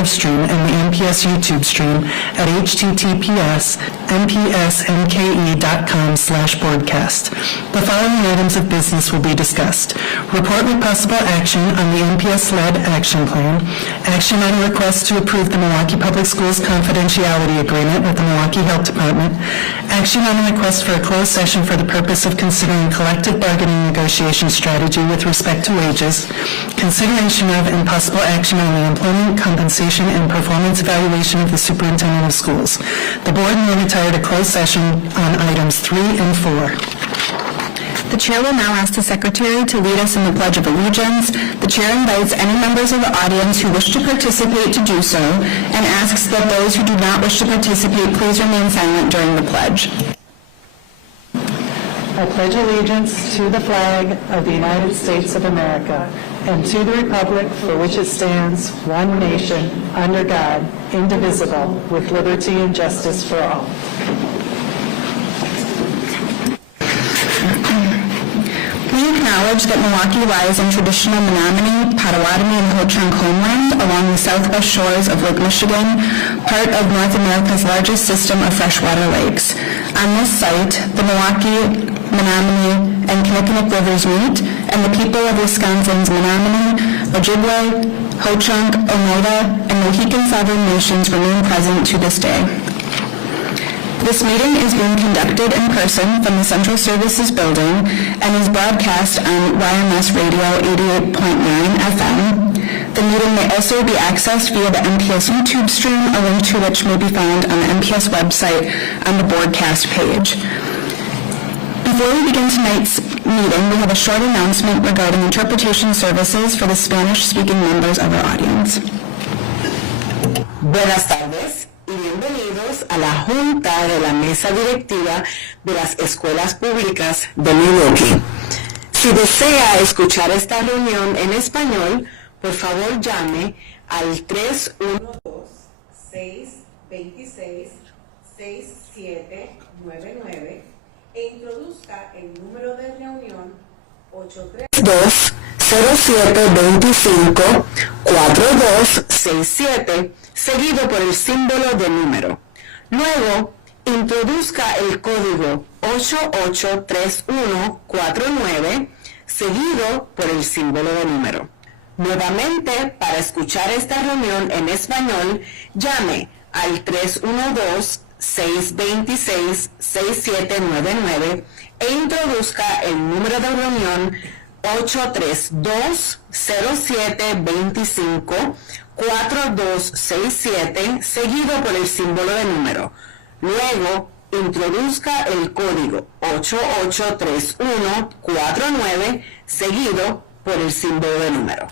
live stream and the MPS YouTube stream at https://mpsmke.com/broadcast. The following items of business will be discussed. Report with possible action on the MPS-led action plan, action on a request to approve the Milwaukee Public Schools confidentiality agreement with the Milwaukee Health Department, action on a request for a closed session for the purpose of considering collective bargaining negotiation strategy with respect to wages, consideration of and possible action on the employment, compensation, and performance evaluation of the superintendent of schools. The board may retire to closed session on items 3 and 4. The chair will now ask the secretary to lead us in the Pledge of Allegiance. The chair invites any members of the audience who wish to participate to do so and asks that those who do not wish to participate please remain silent during the pledge. I pledge allegiance to the flag of the United States of America and to the republic for which it stands, one nation, under God, indivisible, with liberty and justice for all. We acknowledge that Milwaukee lies in traditional Menominee, Potawatomi, and Ho-Chunk homeland along the southwest shores of Lake Michigan, part of North America's largest system of freshwater lakes. On this site, the Milwaukee, Menominee, and Kinnickinnic rivers meet, and the people of Wisconsin's Menominee, Ojibwe, Ho-Chunk, Oneida, and Mohican sovereign nations remain present to this day. This meeting is being conducted in person from the Central Services Building and is broadcast on YMS Radio 88.9 FM. The meeting may also be accessed via the MPS YouTube stream, a link to which may be found on the MPS website on the broadcast page. Before we begin tonight's meeting, we have a short announcement regarding interpretation services for the Spanish-speaking members of our audience. Buenas tardes y bienvenidos a la Junta de la Mesa Directiva de las Escuelas Públicas de Milwaukee. Si desea escuchar esta reunión en español, por favor llame al 312-626-6799 e introduzca el número de reunión 832-0725-4267, seguido por el símbolo de número. Luego, introduzca el código 883149, seguido por el símbolo de número. Nuevamente, para escuchar esta reunión en español, llame al 312-626-6799 e introduzca el número de reunión 832-0725-4267, seguido por el símbolo de número. Luego, introduzca el código 883149, seguido por el símbolo de número.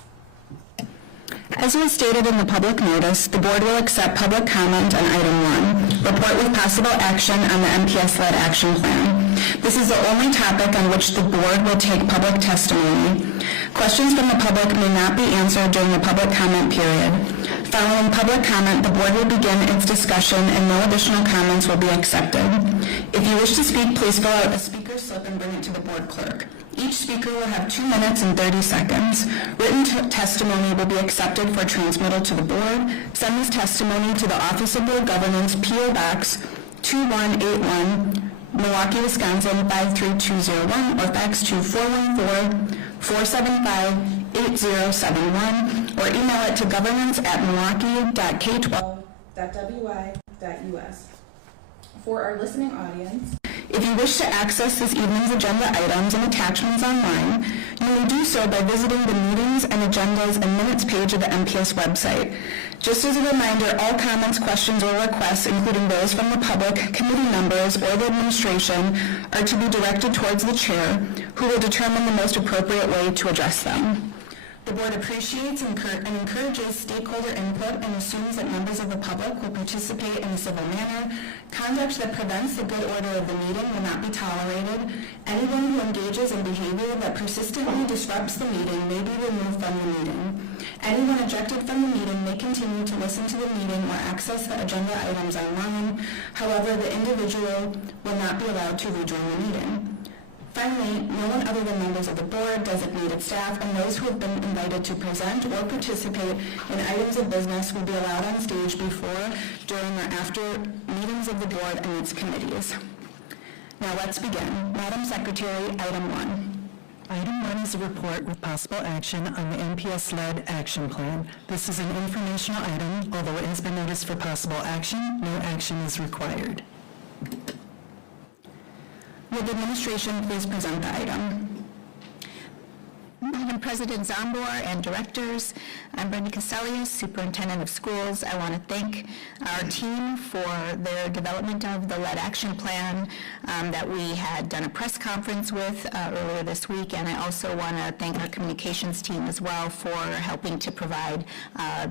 As was stated in the public notice, the board will accept public comment on item 1, report with possible action on the MPS-led action plan. This is the only topic on which the board will take public testimony. Questions from the public may not be answered during the public comment period. Following public comment, the board will begin its discussion and no additional comments will be accepted. If you wish to speak, please fill out a speaker slip and bring it to the board clerk. Each speaker will have 2 minutes and 30 seconds. Written testimony will be accepted for transmittal to the board. Send this testimony to the Office of Board Governance, P.O. Box 2181, Milwaukee, Wisconsin 53201, or fax to 414-475-8071, or email it to governance@milwaukee.k12.wy.us. For our listening audience, if you wish to access this evening's agenda items and attachments online, you may do so by visiting the Meetings and Agendas and Minutes page of the MPS website. Just as a reminder, all comments, questions, or requests, including those from the public, committee members, or the administration, are to be directed towards the chair, who will determine the most appropriate way to address them. The board appreciates and encourages stakeholder input and assumes that members of the public will participate in a civil manner. Conduct that prevents the good order of the meeting will not be tolerated. Anyone who engages in behavior that persistently disrupts the meeting may be removed from the meeting. Anyone ejected from the meeting may continue to listen to the meeting or access the agenda items online. However, the individual will not be allowed to rejoin the meeting. Finally, no one other than members of the board, designated staff, and those who have been invited to present or participate in items of business will be allowed on stage before, during, or after meetings of the board and its committees. Now let's begin. Madam Secretary, item 1. Item 1 is a report with possible action on the NPS-led action plan. This is an informational item. Although it has been noticed for possible action, no action is required. Will the administration please present the item? Madam President Zambor and directors, I'm Brenda Caselius, Superintendent of Schools. I want to thank our team for their development of the lead action plan that we had done a press conference with earlier this week, and I also want to thank our communications team as well for helping to provide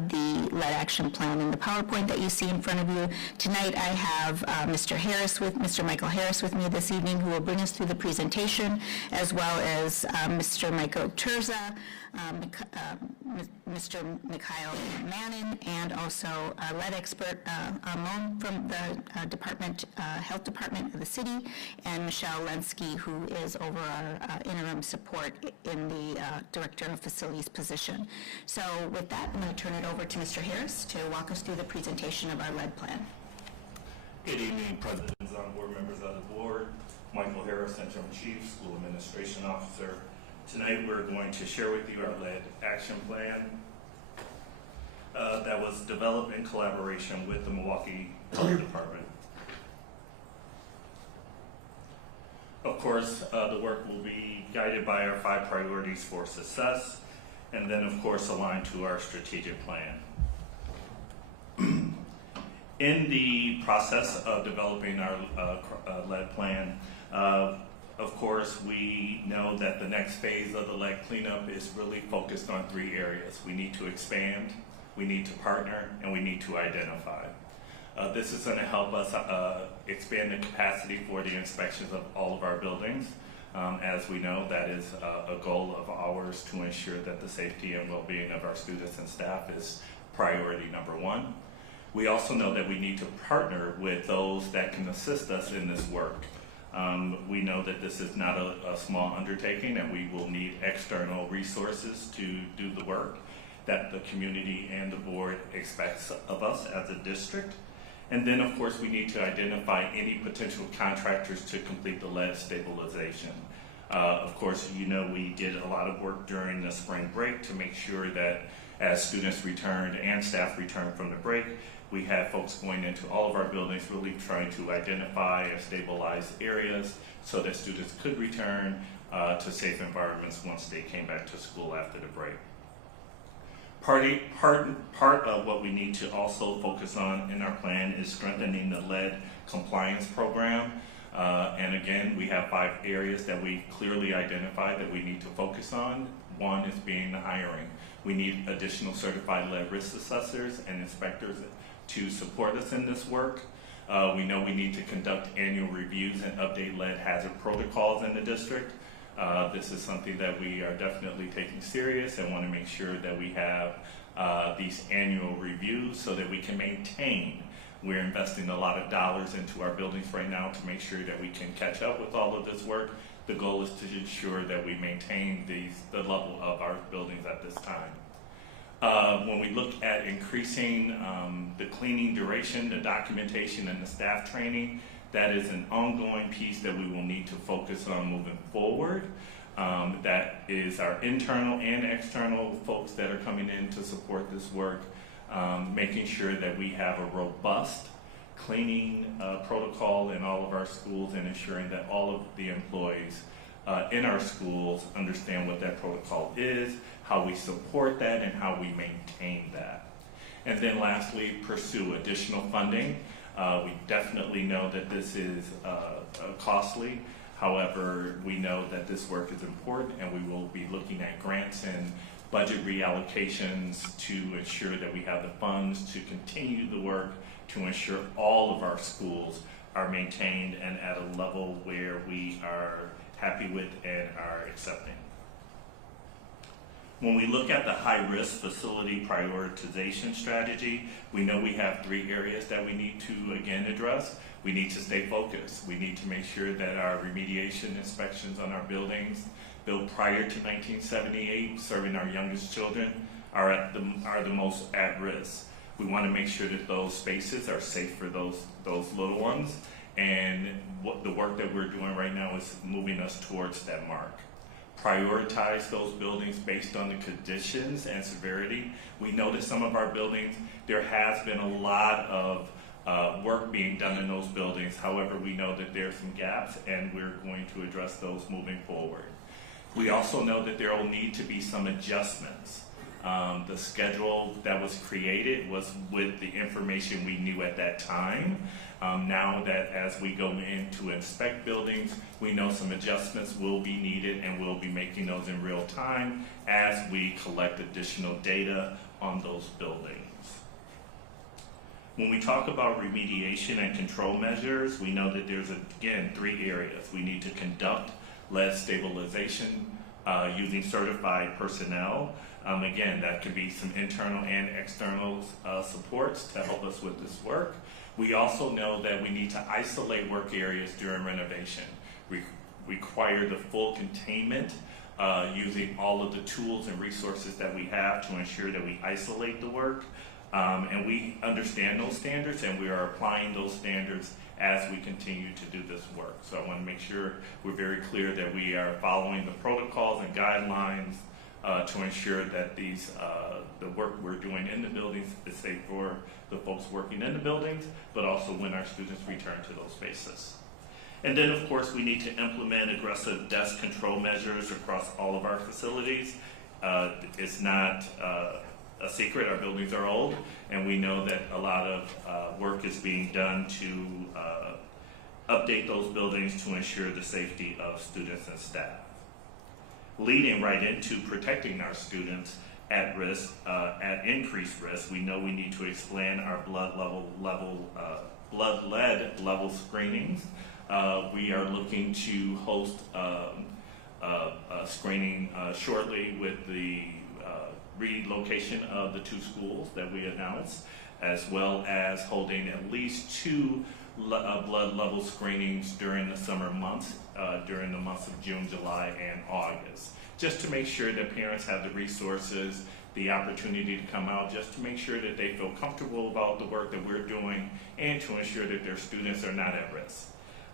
the lead action plan in the PowerPoint that you see in front of you. Tonight I have Mr. Michael Harris with me this evening, who will bring us through the presentation, as well as Mr. Michael Terza, Mr. Mikhail Manin, and also our lead expert, Amon from the Health Department of the city, and Michelle Lenski, who is over our interim support in the Director of Facilities position. So with that, I'm going to turn it over to Mr. Harris to walk us through the presentation of our lead plan. Good evening, Presidents, board members of the board. Michael Harris, Interim Chief, School Administration Officer. Tonight we're going to share with you our lead action plan that was developed in collaboration with the Milwaukee Public Department. Of course, the work will be guided by our 5 priorities for success, and then of course aligned to our strategic plan. In the process of developing our lead plan, of course, we know that the next phase of the lead cleanup is really focused on 3 areas. We need to expand, we need to partner, and we need to identify. This is going to help us expand the capacity for the inspections of all of our buildings. As we know, that is a goal of ours to ensure that the safety and well-being of our students and staff is priority number 1. We also know that we need to partner with those that can assist us in this work. We know that this is not a small undertaking, and we will need external resources to do the work that the community and the board expects of us as a district. And then, of course, we need to identify any potential contractors to complete the lead stabilization. Of course, you know, we did a lot of work during the spring break to make sure that as students returned and staff returned from the break, we had folks going into all of our buildings really trying to identify and stabilize areas so that students could return to safe environments once they came back to school after the break. Part of what we need to also focus on in our plan is strengthening the lead compliance program. And again, we have 5 areas that we clearly identified that we need to focus on. One is being the hiring. We need additional certified lead risk assessors and inspectors to support us in this work. We know we need to conduct annual reviews and update lead hazard protocols in the district. This is something that we are definitely taking serious and want to make sure that we have these annual reviews so that we can maintain. We're investing a lot of dollars into our buildings right now to make sure that we can catch up with all of this work. The goal is to ensure that we maintain the level of our buildings at this time. When we look at increasing the cleaning duration, the documentation, and the staff training, that is an ongoing piece that we will need to focus on moving forward. That is our internal and external folks that are coming in to support this work, making sure that we have a robust cleaning protocol in all of our schools and ensuring that all of the employees in our schools understand what that protocol is, how we support that, and how we maintain that. And then lastly, pursue additional funding. We definitely know that this is costly. However, we know that this work is important, and we will be looking at grants and budget reallocations to ensure that we have the funds to continue the work to ensure all of our schools are maintained and at a level where we are happy with and are accepting. When we look at the high-risk facility prioritization strategy, we know we have 3 areas that we need to, again, address. We need to stay focused. We need to make sure that our remediation inspections on our buildings built prior to 1978, serving our youngest children, are the most at risk. We want to make sure that those spaces are safe for those little ones, and the work that we're doing right now is moving us towards that mark. Prioritize those buildings based on the conditions and severity. We know that some of our buildings, there has been a lot of work being done in those buildings. However, we know that there are some gaps, and we're going to address those moving forward. We also know that there will need to be some adjustments. The schedule that was created was with the information we knew at that time. Now that as we go in to inspect buildings, we know some adjustments will be needed, and we'll be making those in real time as we collect additional data on those buildings. When we talk about remediation and control measures, we know that there's, again, 3 areas. We need to conduct lead stabilization using certified personnel. Again, that could be some internal and external supports to help us with this work. We also know that we need to isolate work areas during renovation. We require the full containment using all of the tools and resources that we have to ensure that we isolate the work. And we understand those standards, and we are applying those standards as we continue to do this work. So I want to make sure we're very clear that we are following the protocols and guidelines to ensure that the work we're doing in the buildings is safe for the folks working in the buildings, but also when our students return to those spaces. And then, of course, we need to implement aggressive dust control measures across all of our facilities. It's not a secret, our buildings are old, and we know that a lot of work is being done to update those buildings to ensure the safety of students and staff. Leading right into protecting our students at risk, at increased risk, we know we need to expand our blood lead level screenings. We are looking to host a screening shortly with the relocation of the 2 schools that we announced, as well as holding at least 2 blood level screenings during the summer months, during the months of June, July, and August, just to make sure that parents have the resources, the opportunity to come out, just to make sure that they feel comfortable about the work that we're doing, and to ensure that their students are not at risk.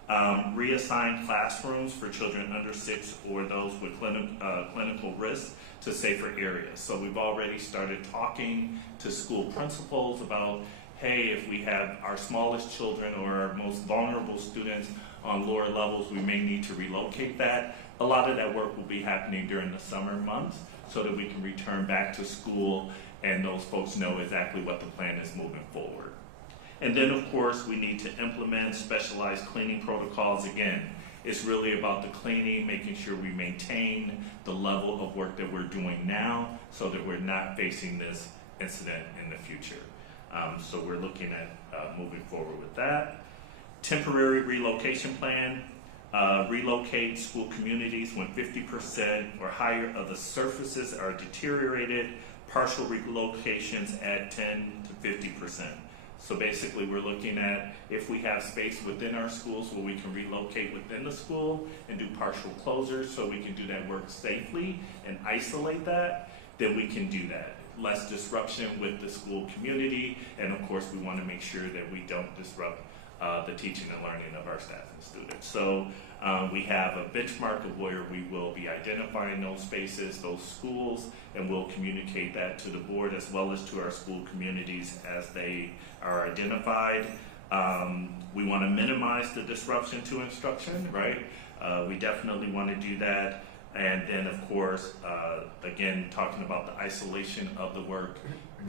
Reassign classrooms for children under 6 or those with clinical risk to safer areas. So we've already started talking to school principals about, hey, if we have our smallest children or our most vulnerable students on lower levels, we may need to relocate that. A lot of that work will be happening during the summer months so that we can return back to school and those folks know exactly what the plan is moving forward. And then, of course, we need to implement specialized cleaning protocols. Again, it's really about the cleaning, making sure we maintain the level of work that we're doing now so that we're not facing this incident in the future. So we're looking at moving forward with that. Temporary relocation plan. Relocate school communities when 50% or higher of the surfaces are deteriorated. Partial relocations at 10 to 50%. So basically we're looking at if we have space within our schools where we can relocate within the school and do partial closures so we can do that work safely and isolate that, then we can do that. Less disruption with the school community, and of course we want to make sure that we don't disrupt the teaching and learning of our staff and students. So we have a benchmark of where we will be identifying those spaces, those schools, and we'll communicate that to the board as well as to our school communities as they are identified. We want to minimize the disruption to instruction, right? We definitely want to do that. And then, of course, again, talking about the isolation of the work,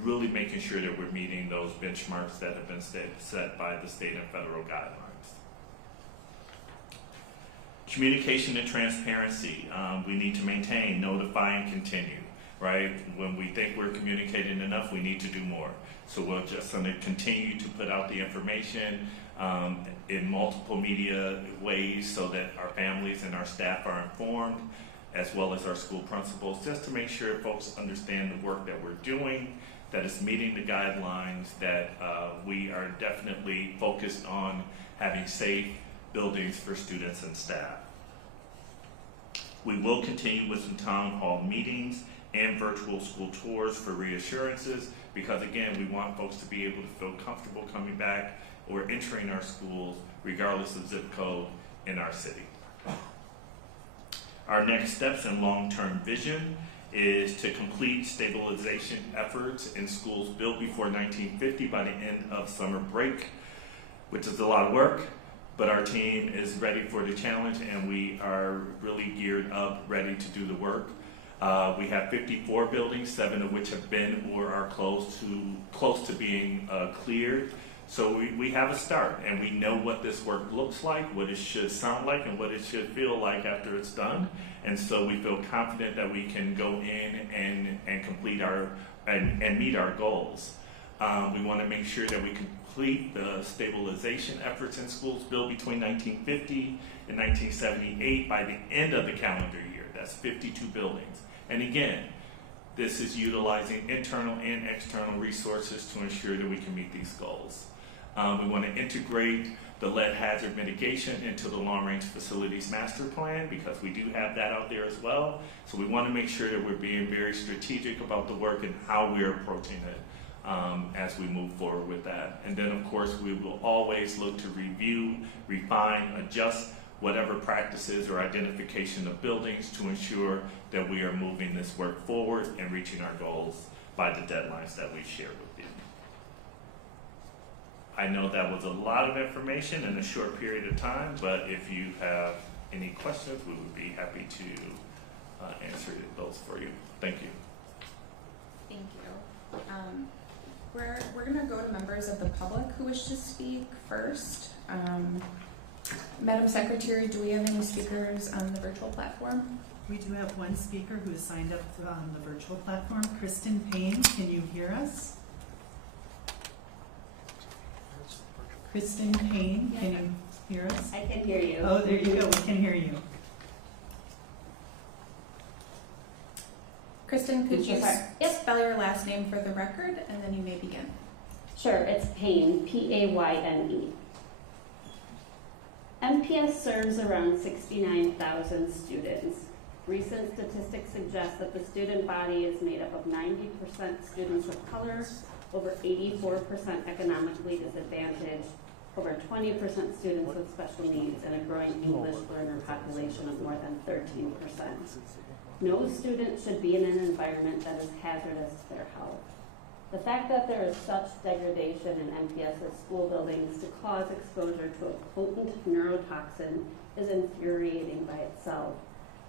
really making sure that we're meeting those benchmarks that have been set by the state and federal guidelines. Communication and transparency. We need to maintain, notify, and continue, right? When we think we're communicating enough, we need to do more. So we're just going to continue to put out the information in multiple media ways so that our families and our staff are informed. as well as our school principals, just to make sure folks understand the work that we're doing, that it's meeting the guidelines, that we are definitely focused on having safe buildings for students and staff. We will continue with some town hall meetings and virtual school tours for reassurances, because again, we want folks to be able to feel comfortable coming back or entering our schools regardless of zip code in our city. Our next steps and long-term vision is to complete stabilization efforts in schools built before 1950 by the end of summer break, which is a lot of work, but our team is ready for the challenge and we are really geared up, ready to do the work. We have 54 buildings, 7 of which have been or are close to being cleared. So we have a start, and we know what this work looks like, what it should sound like, and what it should feel like after it's done. And so we feel confident that we can go in and complete and meet our goals. We want to make sure that we complete the stabilization efforts in schools built between 1950 and 1978 by the end of the calendar year. That's 52 buildings. And again, this is utilizing internal and external resources to ensure that we can meet these goals. We want to integrate the lead hazard mitigation into the long-range facilities master plan, because we do have that out there as well. So we want to make sure that we're being very strategic about the work and how we're approaching it as we move forward with that. And then of course we will always look to review, refine, adjust whatever practices or identification of buildings to ensure that we are moving this work forward and reaching our goals by the deadlines that we've shared with you. I know that was a lot of information in a short period of time, but if you have any questions, we would be happy to answer those for you. Thank you. Thank you. We're going to go to members of the public who wish to speak first. Madam Secretary, do we have any speakers on the virtual platform? We do have one speaker who is signed up on the virtual platform. Kristen Payne, can you hear us? Kristen Payne, can you hear us? I can hear you. Oh, there you go. We can hear you. Kristen, could you Yes. spell your last name for the record, and then you may begin. Sure, it's Payne, P-A-Y-N-E. MPS serves around 69,000 students. Recent statistics suggest that the student body is made up of 90% students of color, over 84% economically disadvantaged, over 20% students with special needs, and a growing English learner population of more than 13%. No student should be in an environment that is hazardous to their health. The fact that there is such degradation in MPS's school buildings to cause exposure to a potent neurotoxin is infuriating by itself.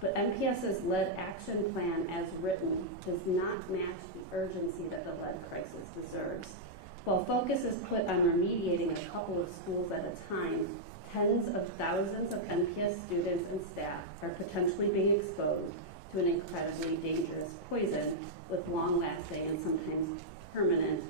But MPS's lead action plan as written does not match the urgency that the lead crisis deserves. While focus is put on remediating a couple of schools at a time, tens of thousands of MPS students and staff are potentially being exposed to an incredibly dangerous poison with long-lasting and sometimes permanent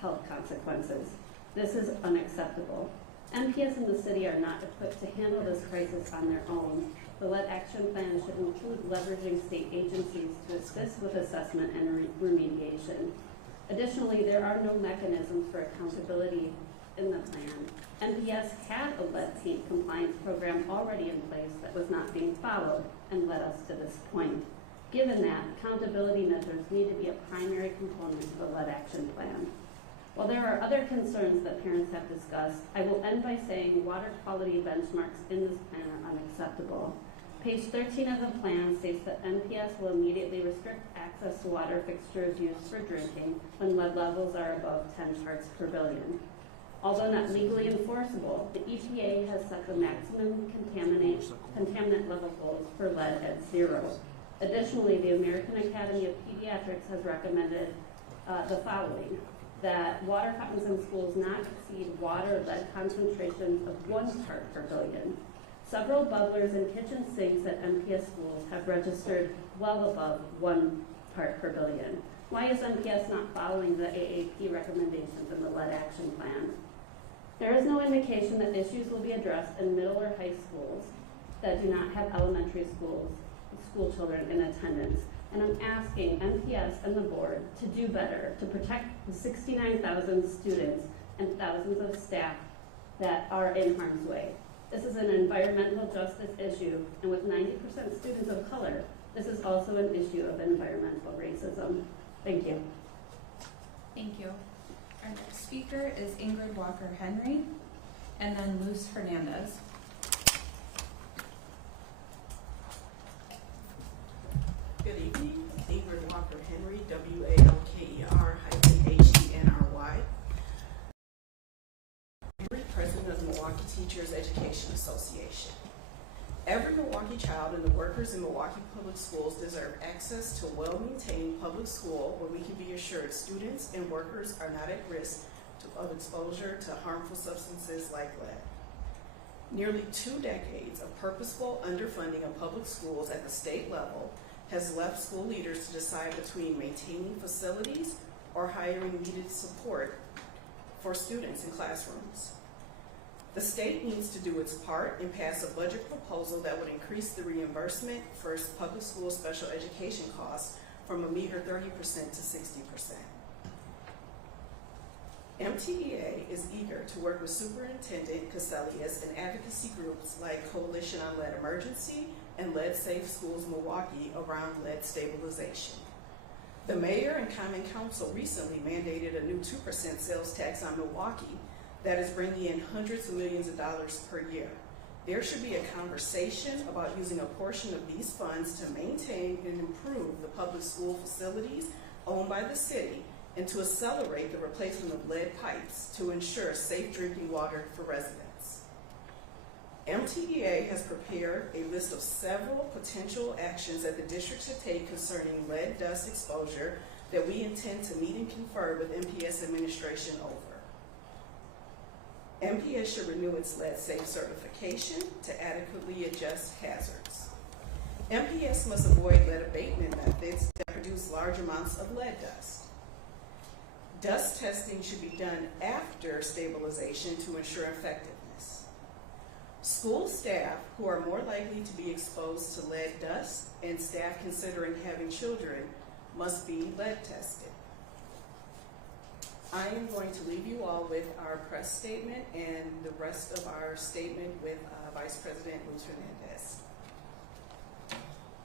health consequences. This is unacceptable. MPS and the city are not equipped to handle this crisis on their own. The lead action plan should include leveraging state agencies to assist with assessment and remediation. Additionally, there are no mechanisms for accountability in the plan. MPS had a lead paint compliance program already in place that was not being followed and led us to this point. Given that, accountability measures need to be a primary component of the lead action plan. While there are other concerns that parents have discussed, I will end by saying water quality benchmarks in this plan are unacceptable. Page 13 of the plan states that MPS will immediately restrict access to water fixtures used for drinking when lead levels are above 10 parts per billion. Although not legally enforceable, the EPA has set the maximum contaminant level goals for lead at 0. Additionally, the American Academy of Pediatrics has recommended the following: that water fountains in schools not exceed water lead concentrations of 1 part per billion. Several bubblers and kitchen sinks at MPS schools have registered well above 1 part per billion. Why is MPS not following the AAP recommendations in the lead action plan? There is no indication that issues will be addressed in middle or high schools that do not have elementary schools school children in attendance. And I'm asking MPS and the board to do better, to protect the 69,000 students and thousands of staff that are in harm's way. This is an environmental justice issue, and with 90% students of color, this is also an issue of environmental racism. Thank you. Thank you. Our next speaker is Ingrid Walker-Henry, and then Luz Hernandez. Good evening, Ingrid Walker-Henry, WALKER-HENRY, President of the Milwaukee Teachers Education Association. Every Milwaukee child and the workers in Milwaukee Public Schools deserve access to a well-maintained public school where we can be assured students and workers are not at risk of exposure to harmful substances like lead. Nearly 2 decades of purposeful underfunding of public schools at the state level has left school leaders to decide between maintaining facilities or hiring needed support for students in classrooms. The state needs to do its part and pass a budget proposal that would increase the reimbursement for public school special education costs from a meager 30% to 60%. MTEA is eager to work with Superintendent Caselius and advocacy groups like Coalition on Lead Emergency and Lead Safe Schools Milwaukee around lead stabilization. The mayor and common council recently mandated a new 2% sales tax on Milwaukee that is bringing in hundreds of millions of dollars per year. There should be a conversation about using a portion of these funds to maintain and improve the public school facilities owned by the city and to accelerate the replacement of lead pipes to ensure safe drinking water for residents. MTEA has prepared a list of several potential actions that the district should take concerning lead dust exposure that we intend to meet and confer with MPS administration over. MPS should renew its lead safe certification to adequately adjust hazards. MPS must avoid lead abatement methods that produce large amounts of lead dust. Dust testing should be done after stabilization to ensure effectiveness. School staff who are more likely to be exposed to lead dust and staff considering having children must be lead tested. I am going to leave you all with our press statement and the rest of our statement with Vice President Luz Hernandez.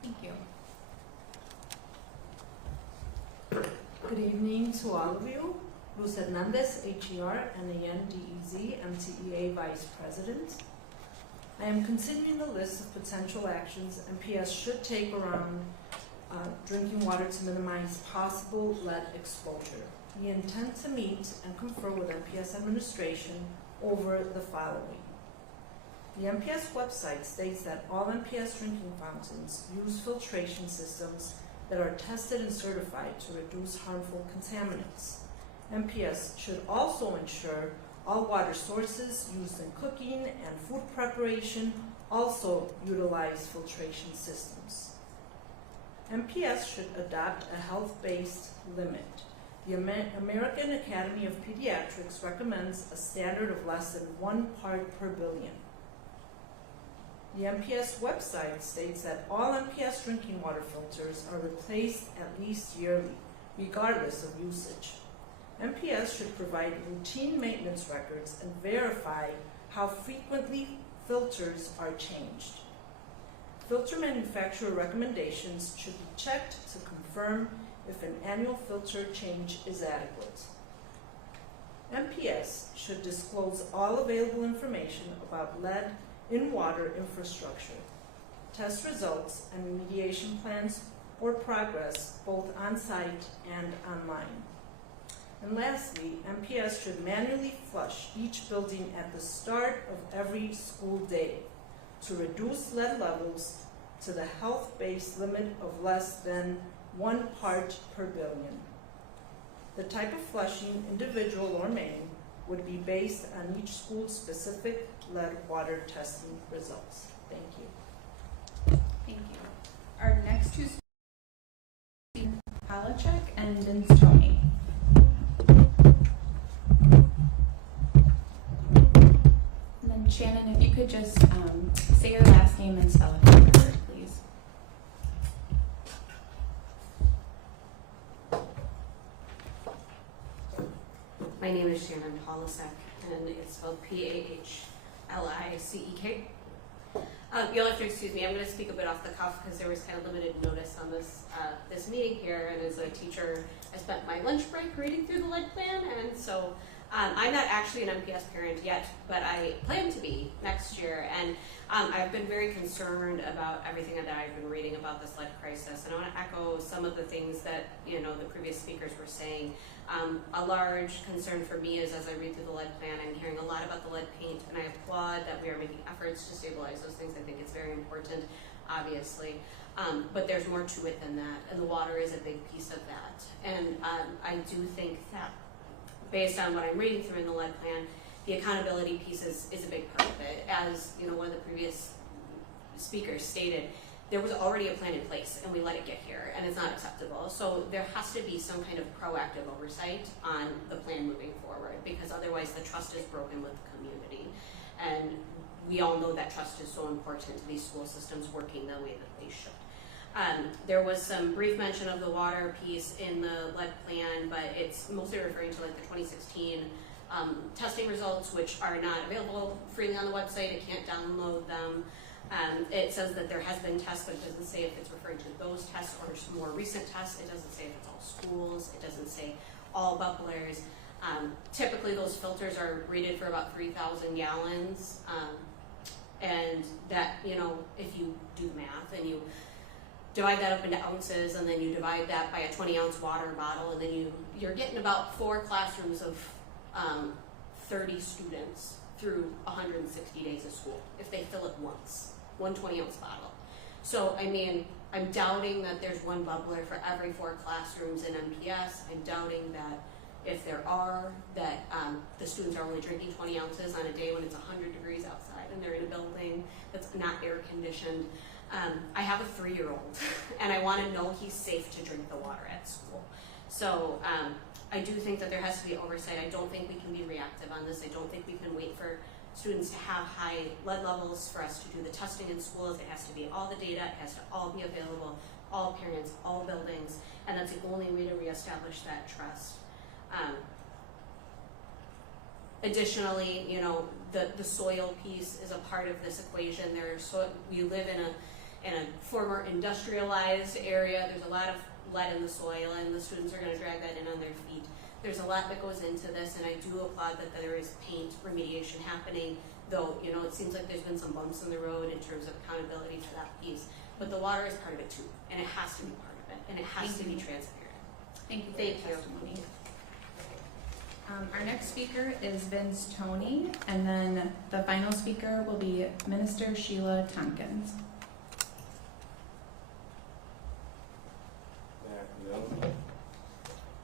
Thank you. Good evening to all of you. Luz Hernandez, HERNANDEZ, MTEA Vice President. I am continuing the list of potential actions MPS should take around drinking water to minimize possible lead exposure. We intend to meet and confer with MPS administration over the following. The MPS website states that all MPS drinking fountains use filtration systems that are tested and certified to reduce harmful contaminants. MPS should also ensure all water sources used in cooking and food preparation also utilize filtration systems. MPS should adopt a health-based limit. The American Academy of Pediatrics recommends a standard of less than 1 part per billion. The MPS website states that all MPS drinking water filters are replaced at least yearly, regardless of usage. MPS should provide routine maintenance records and verify how frequently filters are changed. Filter manufacturer recommendations should be checked to confirm if an annual filter change is adequate. MPS should disclose all available information about lead in water infrastructure, test results and remediation plans or progress both on-site and online. And lastly, MPS should manually flush each building at the start of every school day to reduce lead levels to the health-based limit of less than 1 part per billion. The type of flushing, individual or main, would be based on each school's specific lead water testing results. Thank you. Thank you. Our next two speakers are Palachuk and Dinstoni. And then Shannon, if you could just say your last name and spell it for her, please. and Holisek, and it's spelled P-A-H-L-I-C-E-K. You'll have to excuse me, I'm going to speak a bit off the cuff because there was kind of limited notice on this this meeting here, and as a teacher, I spent my lunch break reading through the lead plan, and so I'm not actually an MPS parent yet, but I plan to be next year, and I've been very concerned about everything that I've been reading about this lead crisis, and I want to echo some of the things that the previous speakers were saying. A large concern for me is as I read through the lead plan, I'm hearing a lot about the lead paint, and I applaud that we are making efforts to stabilize those things. I think it's very important, obviously, but there's more to it than that, and the water is a big piece of that, and I do think that based on what I'm reading through in the lead plan, the accountability piece is a big part of it. As one of the previous speakers stated, there was already a plan in place and we let it get here, and it's not acceptable. So there has to be some kind of proactive oversight on the plan moving forward, because otherwise the trust is broken with the community. And we all know that trust is so important to these school systems working the way that they should. There was some brief mention of the water piece in the lead plan, but it's mostly referring to like the 2016 testing results, which are not available freely on the website. I can't download them. It says that there has been tests, but it doesn't say if it's referring to those tests or more recent tests. It doesn't say if it's all schools. It doesn't say all bubblers. Typically those filters are rated for about 3,000 gallons. And that, if you do the math and you divide that up into ounces, and then you divide that by a 20-ounce water bottle, and then you're getting about 4 classrooms of 30 students through 160 days of school if they fill it once, one 20-ounce bottle. So, I mean, I'm doubting that there's one bubbler for every 4 classrooms in MPS. I'm doubting that if there are, that the students are only drinking 20 ounces on a day when it's 100 degrees outside and they're in a building that's not air conditioned. I have a 3-year-old and I want to know he's safe to drink the water at school. So I do think that there has to be oversight. I don't think we can be reactive on this. I don't think we can wait for students to have high lead levels for us to do the testing in schools. It has to be all the data. It has to all be available, all parents, all buildings, and that's the only way to reestablish that trust. Additionally, the soil piece is a part of this equation. We live in a former industrialized area. There's a lot of lead in the soil, and the students are going to drag that in on their feet. There's a lot that goes into this, and I do applaud that there is paint remediation happening, though, it seems like there's been some bumps in the road in terms of accountability for that piece. But the water is part of it too, and it has to be part of it, and it has to be transparent. Thank you for your testimony. Our next speaker is Vince Toney, and then the final speaker will be Minister Sheila Tompkins. Good afternoon.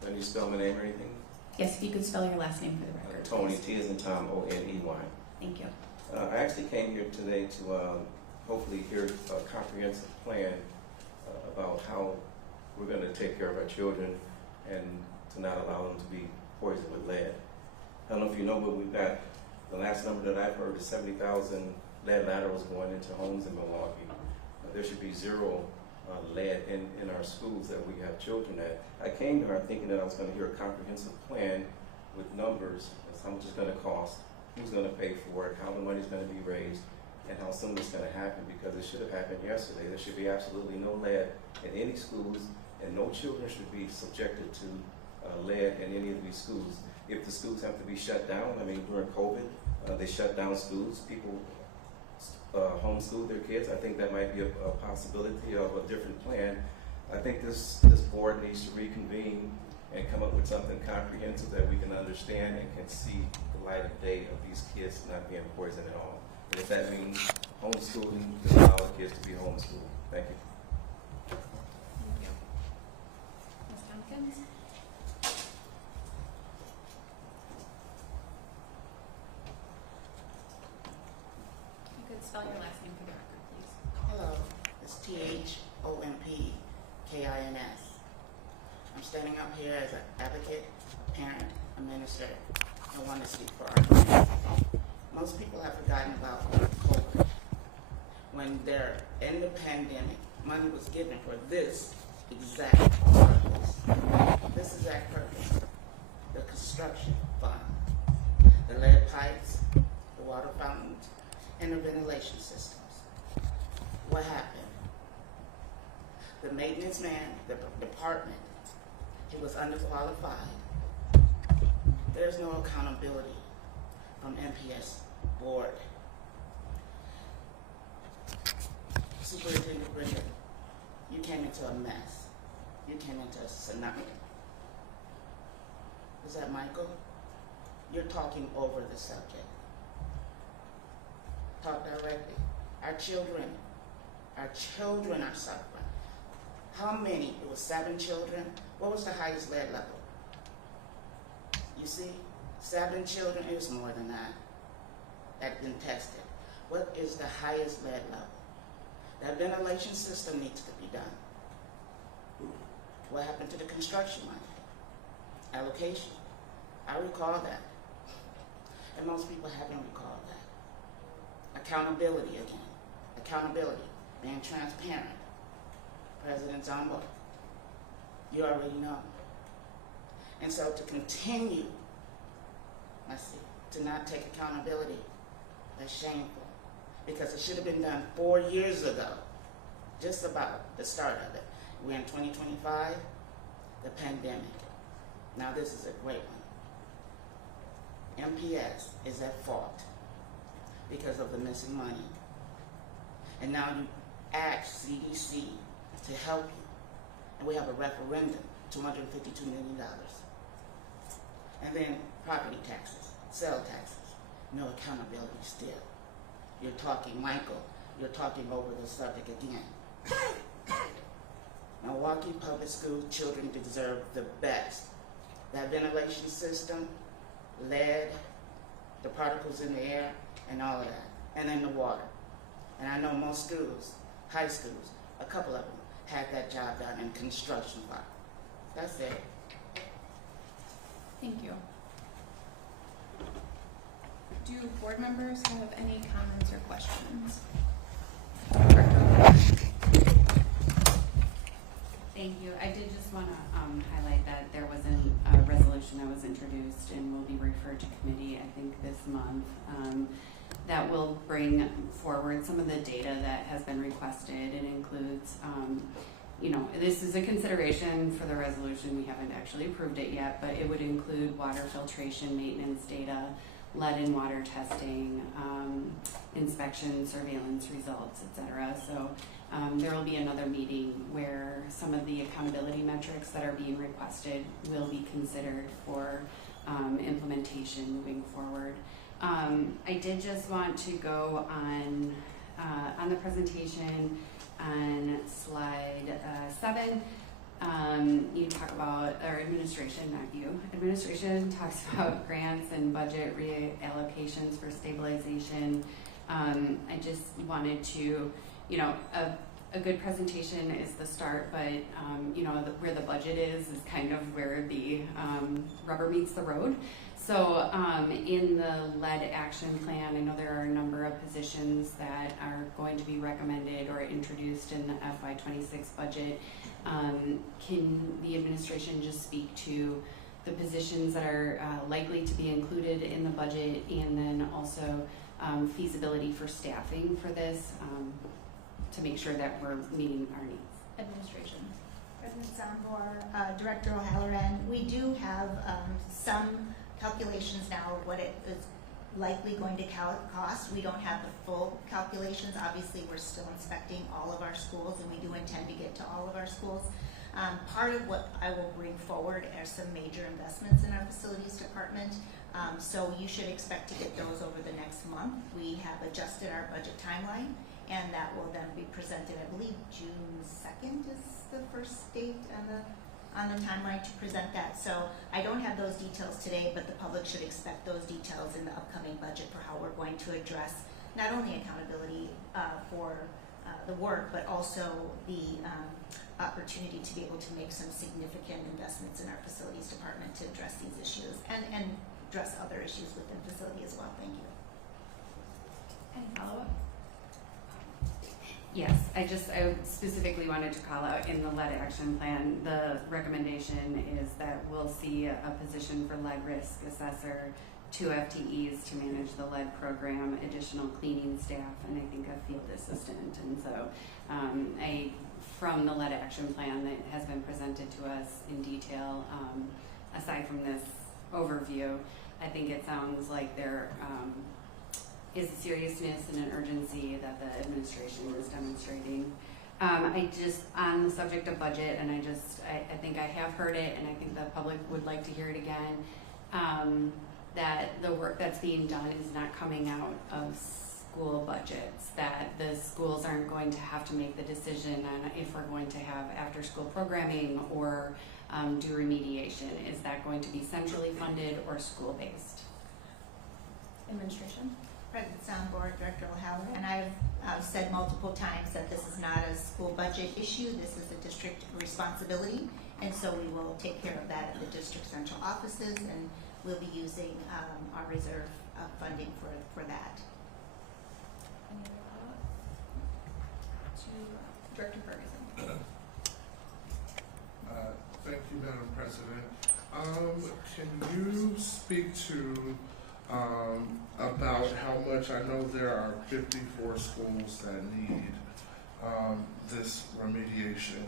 Do you spell my name or anything? Yes, if you could spell your last name for the record. Tony, please. T as in Tom, O-N-E-Y. Thank you. I actually came here today to hopefully hear a comprehensive plan about how we're going to take care of our children and to not allow them to be poisoned with lead. I don't know if you know, but we've got, the last number that I've heard is 70,000 lead laterals going into homes in Milwaukee. There should be zero lead in our schools that we have children at. I came here thinking that I was going to hear a comprehensive plan with numbers, as how much it's going to cost, who's going to pay for it, how the money's going to be raised, and how soon it's going to happen, because it should have happened yesterday. There should be absolutely no lead in any schools, and no children should be subjected to lead in any of these schools. If the schools have to be shut down, I mean, during COVID, they shut down schools, people homeschool their kids. I think that might be a possibility of a different plan. I think this board needs to reconvene and come up with something comprehensive that we can understand and can see the light of day of these kids not being poisoned at all. And if that means homeschooling, then allow the kids to be homeschooled. Thank you. Thank you. Ms. Tompkins? You could spell your last name for the record, please. Hello, it's T-H-O-M-P-K-I-N-S. I'm standing up here as an advocate, a parent, a minister. I want to speak for our kids. Most people have forgotten about COVID. When they're in the pandemic, money was given for this exact purpose. This exact purpose, the construction fund. water fountains, and the ventilation systems. What happened? The maintenance man, the department, he was underqualified. There's no accountability from MPS board. Superintendent Bridger, you came into a mess. You came into a tsunami. Is that Michael? You're talking over the subject. Talk directly. Our children are suffering. How many? It was 7 children. What was the highest lead level? You see, 7 children, it was more than that. That's been tested. What is the highest lead level? That ventilation system needs to be done. What happened to the construction money? Allocation. I recall that. And most people haven't recalled that. Accountability again. Accountability. Being transparent. President Zombo, you already know. And so to continue, to not take accountability, that's shameful. Because it should have been done 4 years ago, just about the start of it. We're in 2025, the pandemic. Now this is a great one. MPS is at fault because of the missing money. And now you ask CDC to help you. And we have a referendum, $252 million. And then property taxes, sale taxes, no accountability still. You're talking, Michael, you're talking over the subject again. Milwaukee Public Schools children deserve the best. That ventilation system, lead, the particles in the air, and all of that, and in the water. And I know most schools, high schools, a couple of them, had that job done in construction part. That's it. Thank you. Do board members have any comments or questions? Thank you. I did just want to highlight that there was a resolution that was introduced and will be referred to committee, I think, this month, that will bring forward some of the data that has been requested. It includes, this is a consideration for the resolution. We haven't actually approved it yet, but it would include water filtration, maintenance data, lead and water testing, inspection, surveillance results, etc. So there will be another meeting where some of the accountability metrics that are being requested will be considered for implementation moving forward. I did just want to go on the presentation on slide 7. You talk about, or administration, not you. Administration talks about grants and budget reallocations for stabilization. I just wanted to, a good presentation is the start, but where the budget is kind of where the rubber meets the road. So in the lead action plan, I know there are a number of positions that are going to be recommended or introduced in the FY26 budget. Can the administration just speak to the positions that are likely to be included in the budget, and then also feasibility for staffing for this to make sure that we're meeting our needs? Administration. President Sambor, Director O'Halloran, we do have some calculations now of what it is likely going to cost. We don't have the full calculations. Obviously, we're still inspecting all of our schools, and we do intend to get to all of our schools. Part of what I will bring forward are some major investments in our facilities department. So you should expect to get those over the next month. We have adjusted our budget timeline, and that will then be presented. I believe June 2nd is the first date on the timeline to present that. So I don't have those details today, but the public should expect those details in the upcoming budget for how we're going to address not only accountability for the work, but also the opportunity to be able to make some significant investments in our facilities department to address these issues and address other issues within facility as well. Thank you. Any follow-up? Yes, I specifically wanted to call out in the lead action plan, the recommendation is that we'll see a position for lead risk assessor 2 FTEs to manage the lead program, additional cleaning staff, and I think a field assistant. And so from the lead action plan that has been presented to us in detail, aside from this overview, I think it sounds like there is a seriousness and an urgency that the administration is demonstrating. On the subject of budget, and I think I have heard it, and I think the public would like to hear it again, that the work that's being done is not coming out of school budgets, that the schools aren't going to have to make the decision on if we're going to have after-school programming or do remediation. Is that going to be centrally funded or school-based? Administration. President Sound Board, Director O'Halloran, and I've said multiple times that this is not a school budget issue. This is a district responsibility, and so we will take care of that at the district central offices, and we'll be using our reserve funding for that. Any other follow-up? To Director Ferguson. Thank you, Madam President. Can you speak to about how much, I know there are 54 schools that need this remediation.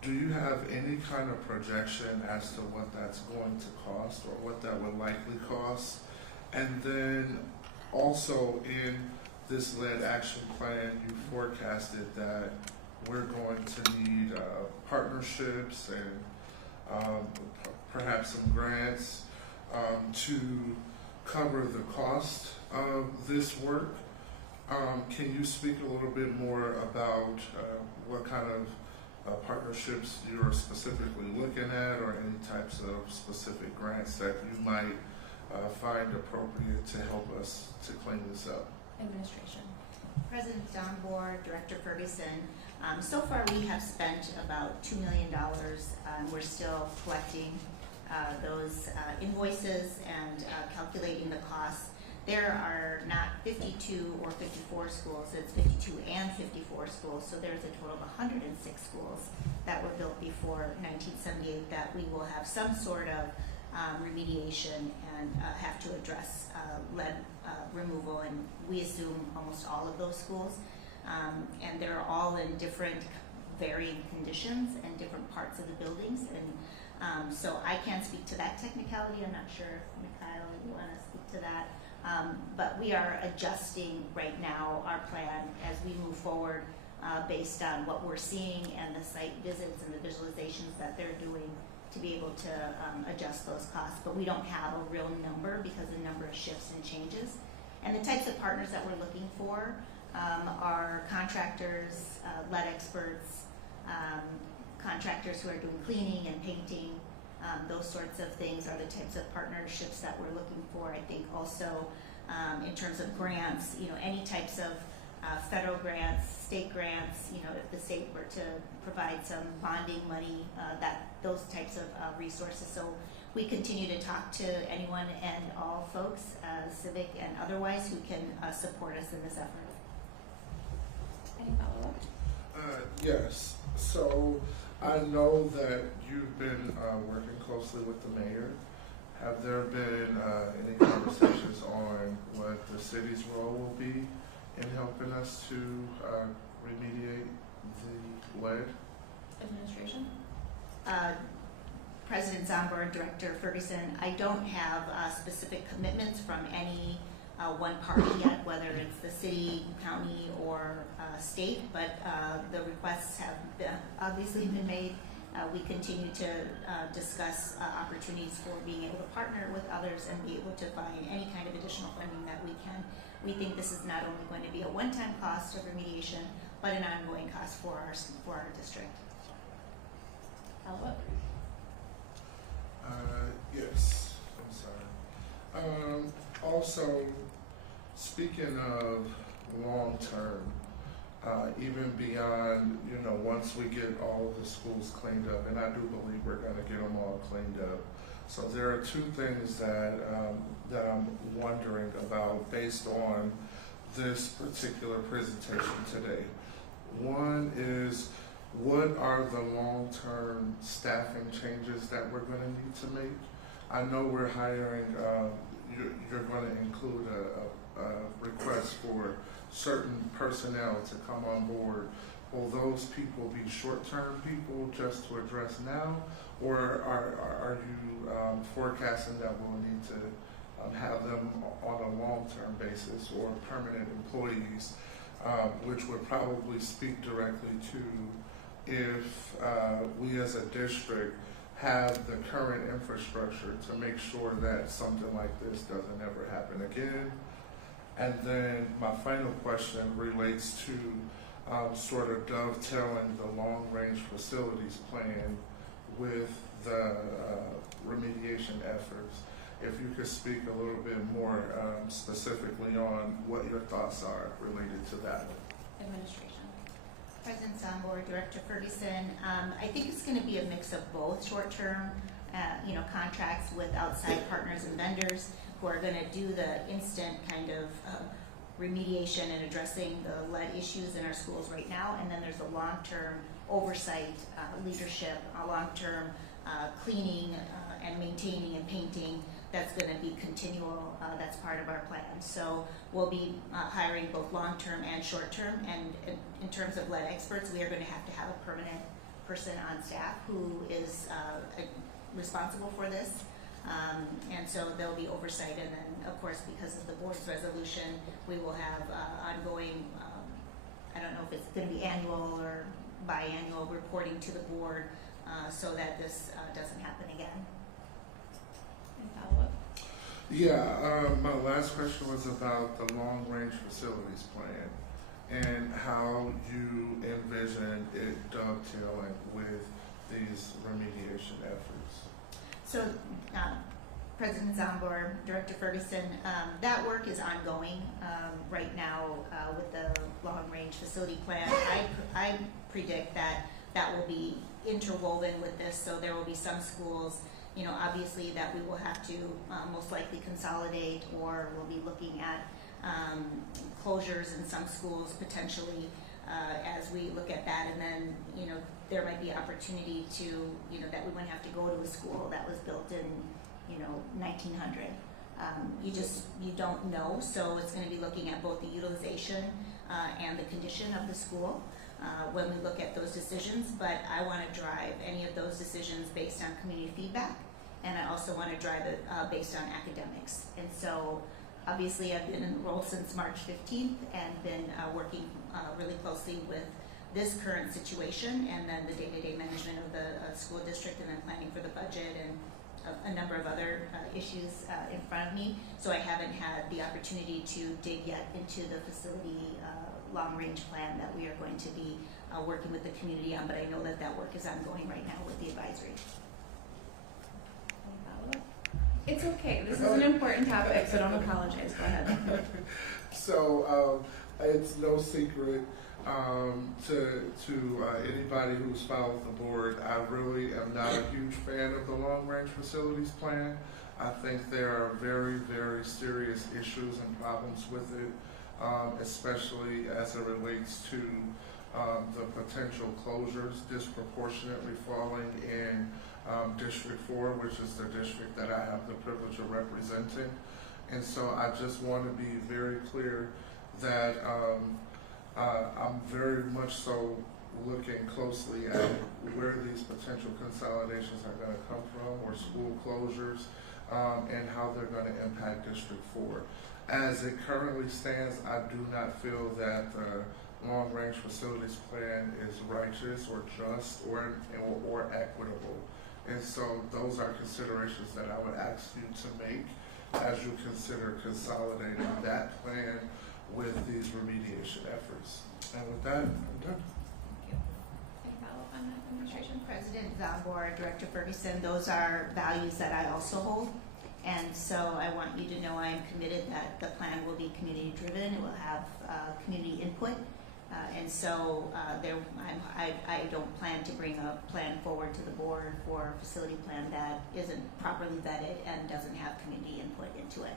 Do you have any kind of projection as to what that's going to cost or what that would likely cost? And then also in this lead action plan, you forecasted that we're going to need partnerships and perhaps some grants to cover the cost of this work. Can you speak a little bit more about what kind of partnerships you're specifically looking at, or any types of specific grants that you might find appropriate to help us to clean this up? Administration. President on board, Director Ferguson. So far we have spent about $2 million. We're still collecting those invoices and calculating the costs. There are not 52 or 54 schools, it's 52 and 54 schools, so there's a total of 106 schools that were built before 1978 that we will have some sort of remediation and have to address lead removal, and we assume almost all of those schools. And they're all in different varying conditions and different parts of the buildings, and so I can't speak to that technicality. I'm not sure if Mikhail, you want to speak to that. But we are adjusting right now our plan as we move forward based on what we're seeing and the site visits and the visualizations that they're doing to be able to adjust those costs. But we don't have a real number because the number of shifts and changes. And the types of partners that we're looking for are contractors, lead experts, contractors who are doing cleaning and painting. Those sorts of things are the types of partnerships that we're looking for. I think also in terms of grants, any types of federal grants, state grants, if the state were to provide some bonding money, those types of resources. So we continue to talk to anyone and all folks, civic and otherwise, who can support us in this effort. Any follow-up? Yes. So I know that you've been working closely with the mayor. Have there been any conversations on what the city's role will be in helping us to remediate the lead? Administration. President Zomber, Director Ferguson, I don't have specific commitments from any one party yet, whether it's the city, county, or state, but the requests have obviously been made. We continue to discuss opportunities for being able to partner with others and be able to find any kind of additional funding that we can. We think this is not only going to be a one-time cost of remediation, but an ongoing cost for our district. Follow-up. Yes, I'm sorry. Also, speaking of long-term, even beyond, once we get all of the schools cleaned up, and I do believe we're going to get them all cleaned up. So there are two things that I'm wondering about based on this particular presentation today. One is, what are the long-term staffing changes that we're going to need to make? I know we're hiring, you're going to include a request for certain personnel to come on board. Will those people be short-term people just to address now, or are you forecasting that we'll need to have them on a long-term basis or permanent employees, which would probably speak directly to if we as a district have the current infrastructure to make sure that something like this doesn't ever happen again. And then my final question relates to sort of dovetailing the long-range facilities plan with the remediation efforts. If you could speak a little bit more specifically on what your thoughts are related to that. Administration. President Zambor, Director Ferguson, I think it's going to be a mix of both short-term, contracts with outside partners and vendors who are going to do the instant kind of remediation and addressing the lead issues in our schools right now, and then there's a long-term oversight, leadership, a long-term cleaning and maintaining and painting that's going to be continual. That's part of our plan. So we'll be hiring both long-term and short-term, and in terms of lead experts, we are going to have a permanent person on staff who is responsible for this. And so there'll be oversight, and then of course because of the board's resolution we will have ongoing, I don't know if it's going to be annual or biannual reporting to the board so that this doesn't happen again. And follow-up? Yeah, my last question was about the long-range facilities plan and how you envision it dovetailing with these remediation efforts. So, President Zambor, Director Ferguson, that work is ongoing right now with the long-range facility plan. I predict that will be interwoven with this, so there will be some schools, obviously that we will have to most likely consolidate, or we'll be looking at closures in some schools potentially as we look at that, and then, there might be opportunity to, that we wouldn't have to go to a school that was built in, 1900. You don't know, so it's going to be looking at both the utilization and the condition of the school when we look at those decisions, but I want to drive any of those decisions based on community feedback, and I also want to drive it based on academics. And so obviously I've been enrolled since March 15th and been working really closely with this current situation, and then the day-to-day management of the school district, and then planning for the budget and a number of other issues in front of me. So I haven't had the opportunity to dig yet into the facility long-range plan that we are going to be working with the community on, but I know that work is ongoing right now with the advisory. Any follow-up? It's okay. This is an important topic, so don't apologize. Go ahead. So it's no secret to anybody who's followed the board, I really am not a huge fan of the long-range facilities plan. I think there are very, very serious issues and problems with it, especially as it relates to the potential closures disproportionately falling in District 4, which is the district that I have the privilege of representing. And so I just want to be very clear that I'm very much so looking closely at where these potential consolidations are going to come from, or school closures, and how they're going to impact District 4. As it currently stands, I do not feel that the long-range facilities plan is righteous or just or equitable. And so those are considerations that I would ask you to make as you consider consolidating that plan with these remediation efforts. And with that, I'm done. Thank you. Any follow-up on that, Administration? President Zambor, Director Ferguson, those are values that I also hold. And so I want you to know I am committed that the plan will be community-driven. It will have community input. And so I don't plan to bring a plan forward to the board for a facility plan that isn't properly vetted and doesn't have community input into it,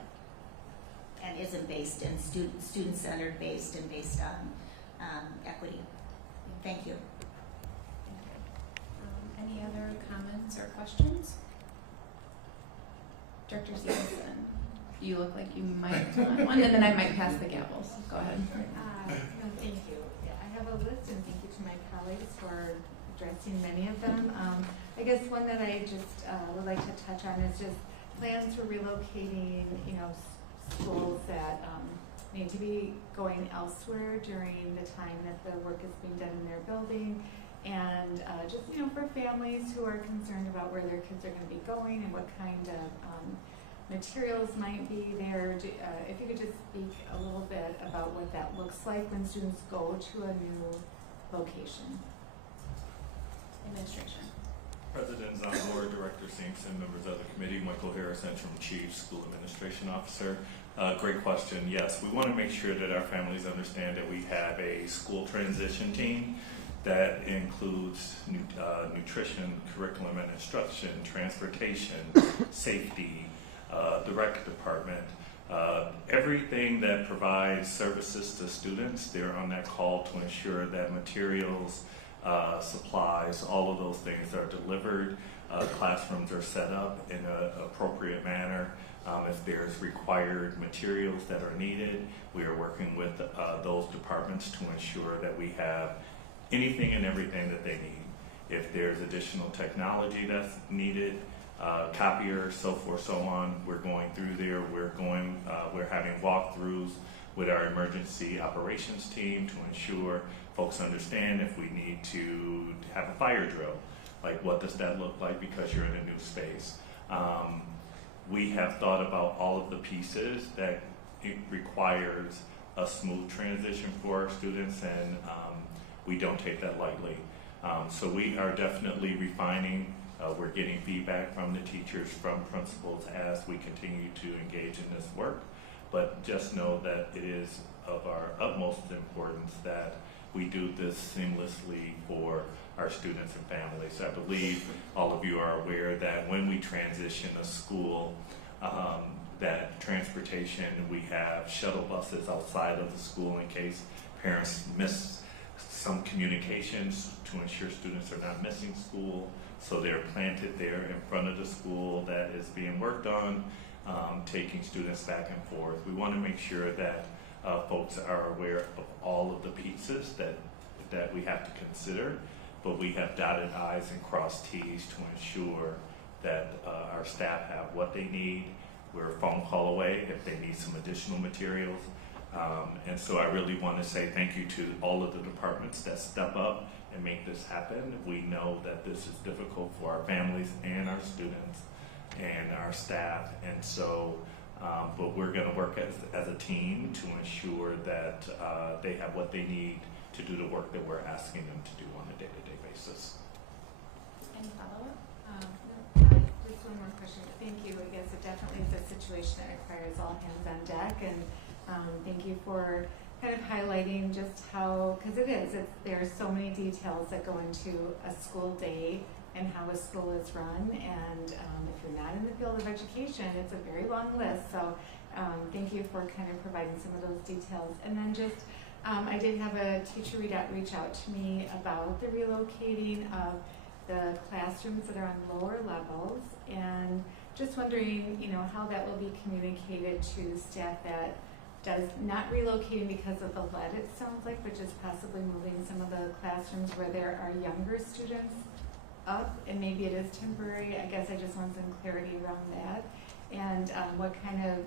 and isn't based in student-centered based and based on equity. Thank you. Any other comments or questions? Director Stevenson. you look like you might want one, and then I might pass the gavel. So go ahead. No, thank you. Yeah, I have a list, and thank you to my colleagues for addressing many of them. I guess one that I just would like to touch on is just plans for relocating, schools that need to be going elsewhere during the time that the work is being done in their building. And just, for families who are concerned about where their kids are going to be going and what kind of materials might be there. If you could just speak a little bit about what that looks like when students go to a new location. Administration. President's on board, Director Sampson, members of the committee, Michael Harris, Interim Chief School Administration Officer. Great question. Yes, we want to make sure that our families understand that we have a school transition team that includes nutrition, curriculum and instruction, transportation, safety, the rec department, everything that provides services to students. They're on that call to ensure that materials, supplies, all of those things are delivered. Classrooms are set up in an appropriate manner. If there's required materials that are needed, we are working with those departments to ensure that we have anything and everything that they need. If there's additional technology that's needed, copiers, so forth, so on, we're going through there. We're having walkthroughs with our emergency operations team to ensure folks understand if we need to have a fire drill, like what does that look like because you're in a new space. We have thought about all of the pieces that it requires a smooth transition for our students, and we don't take that lightly. So we are definitely refining. We're getting feedback from the teachers, from principals as we continue to engage in this work. But just know that it is of our utmost importance that we do this seamlessly for our students and families. I believe all of you are aware that when we transition a school, that transportation, we have shuttle buses outside of the school in case parents miss some communications to ensure students are not missing school. So they're planted there in front of the school that is being worked on, taking students back and forth. We want to make sure that folks are aware of all of the pieces that we have to consider, but we have dotted I's and crossed T's to ensure that our staff have what they need. We're a phone call away if they need some additional materials. And so I really want to say thank you to all of the departments that step up and make this happen. We know that this is difficult for our families and our students and our staff, and so but we're going to work as a team to ensure that they have what they need to do the work that we're asking them to do on a day-to-day basis. Any follow-up? Just one more question. Thank you. I guess it definitely is a situation that requires all hands on deck, and thank you for kind of highlighting just how, because there are so many details that go into a school day and how a school is run, and if you're not in the field of education, it's a very long list, so thank you for kind of providing some of those details. And then just, I did have a teacher reach out to me about the relocating of the classrooms that are on lower levels, and just wondering, how that will be communicated to staff that does not relocating because of the lead, it sounds like, but just possibly moving some of the classrooms where there are younger students up, and maybe it is temporary. I guess I just want some clarity around that, and what kind of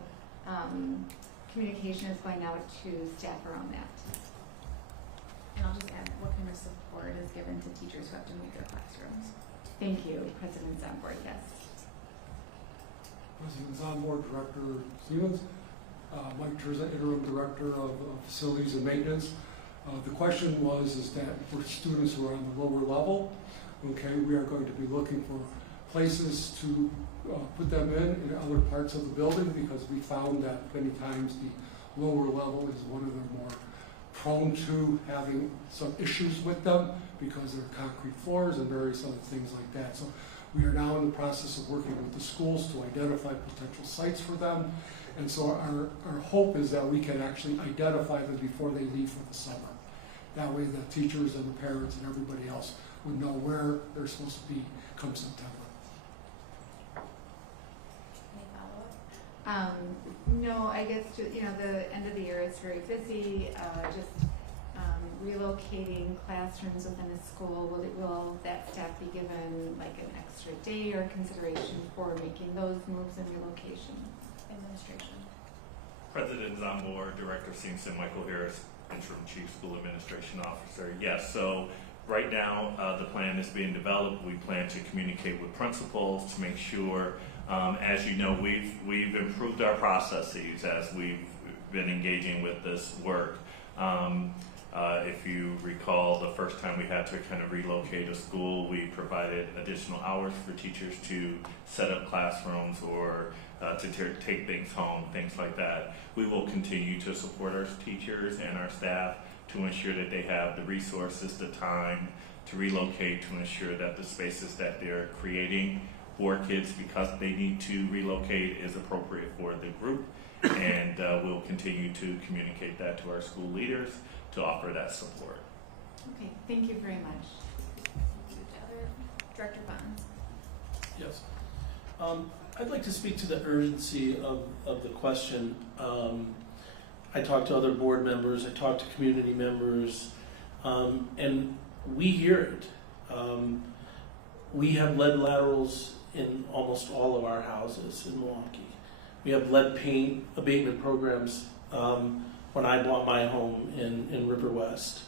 communication is going out to staff around that. And I'll just add, what kind of support is given to teachers who have to move their classrooms? Thank you, President Zambor. Yes. President Zambor, Director Stevens, Mike Terza, Interim Director of Facilities and Maintenance. The question is that for students who are on the lower level, okay, we are going to be looking for places to put them in other parts of the building, because we found that many times the lower level is one of the more prone to having some issues with them because they're concrete floors and various other things like that. So we are now in the process of working with the schools to identify potential sites for them. And so our hope is that we can actually identify them before they leave for the summer. That way the teachers and the parents and everybody else would know where they're supposed to be come September. Any follow-up? No, I guess the end of the year is very busy. Relocating classrooms within a school. Will that staff be given like an extra day or consideration for making those moves and relocation? Administration. President Zambor, Director Simpson, Michael Harris, Interim Chief School Administration Officer. Yes, so right now the plan is being developed. We plan to communicate with principals to make sure, as you know, we've improved our processes as we've been engaging with this work. If you recall, the first time we had to kind of relocate a school, we provided additional hours for teachers to set up classrooms or to take things home, things like that. We will continue to support our teachers and our staff to ensure that they have the resources, the time to relocate, to ensure that the spaces that they're creating for kids because they need to relocate is appropriate for the group. And we'll continue to communicate that to our school leaders to offer that support. Okay, thank you very much. Director Bonds. Yes. I'd like to speak to the urgency of the question. I talked to other board members, I talked to community members, and we hear it. We have lead laterals in almost all of our houses in Milwaukee. We have lead paint abatement programs when I bought my home in River West.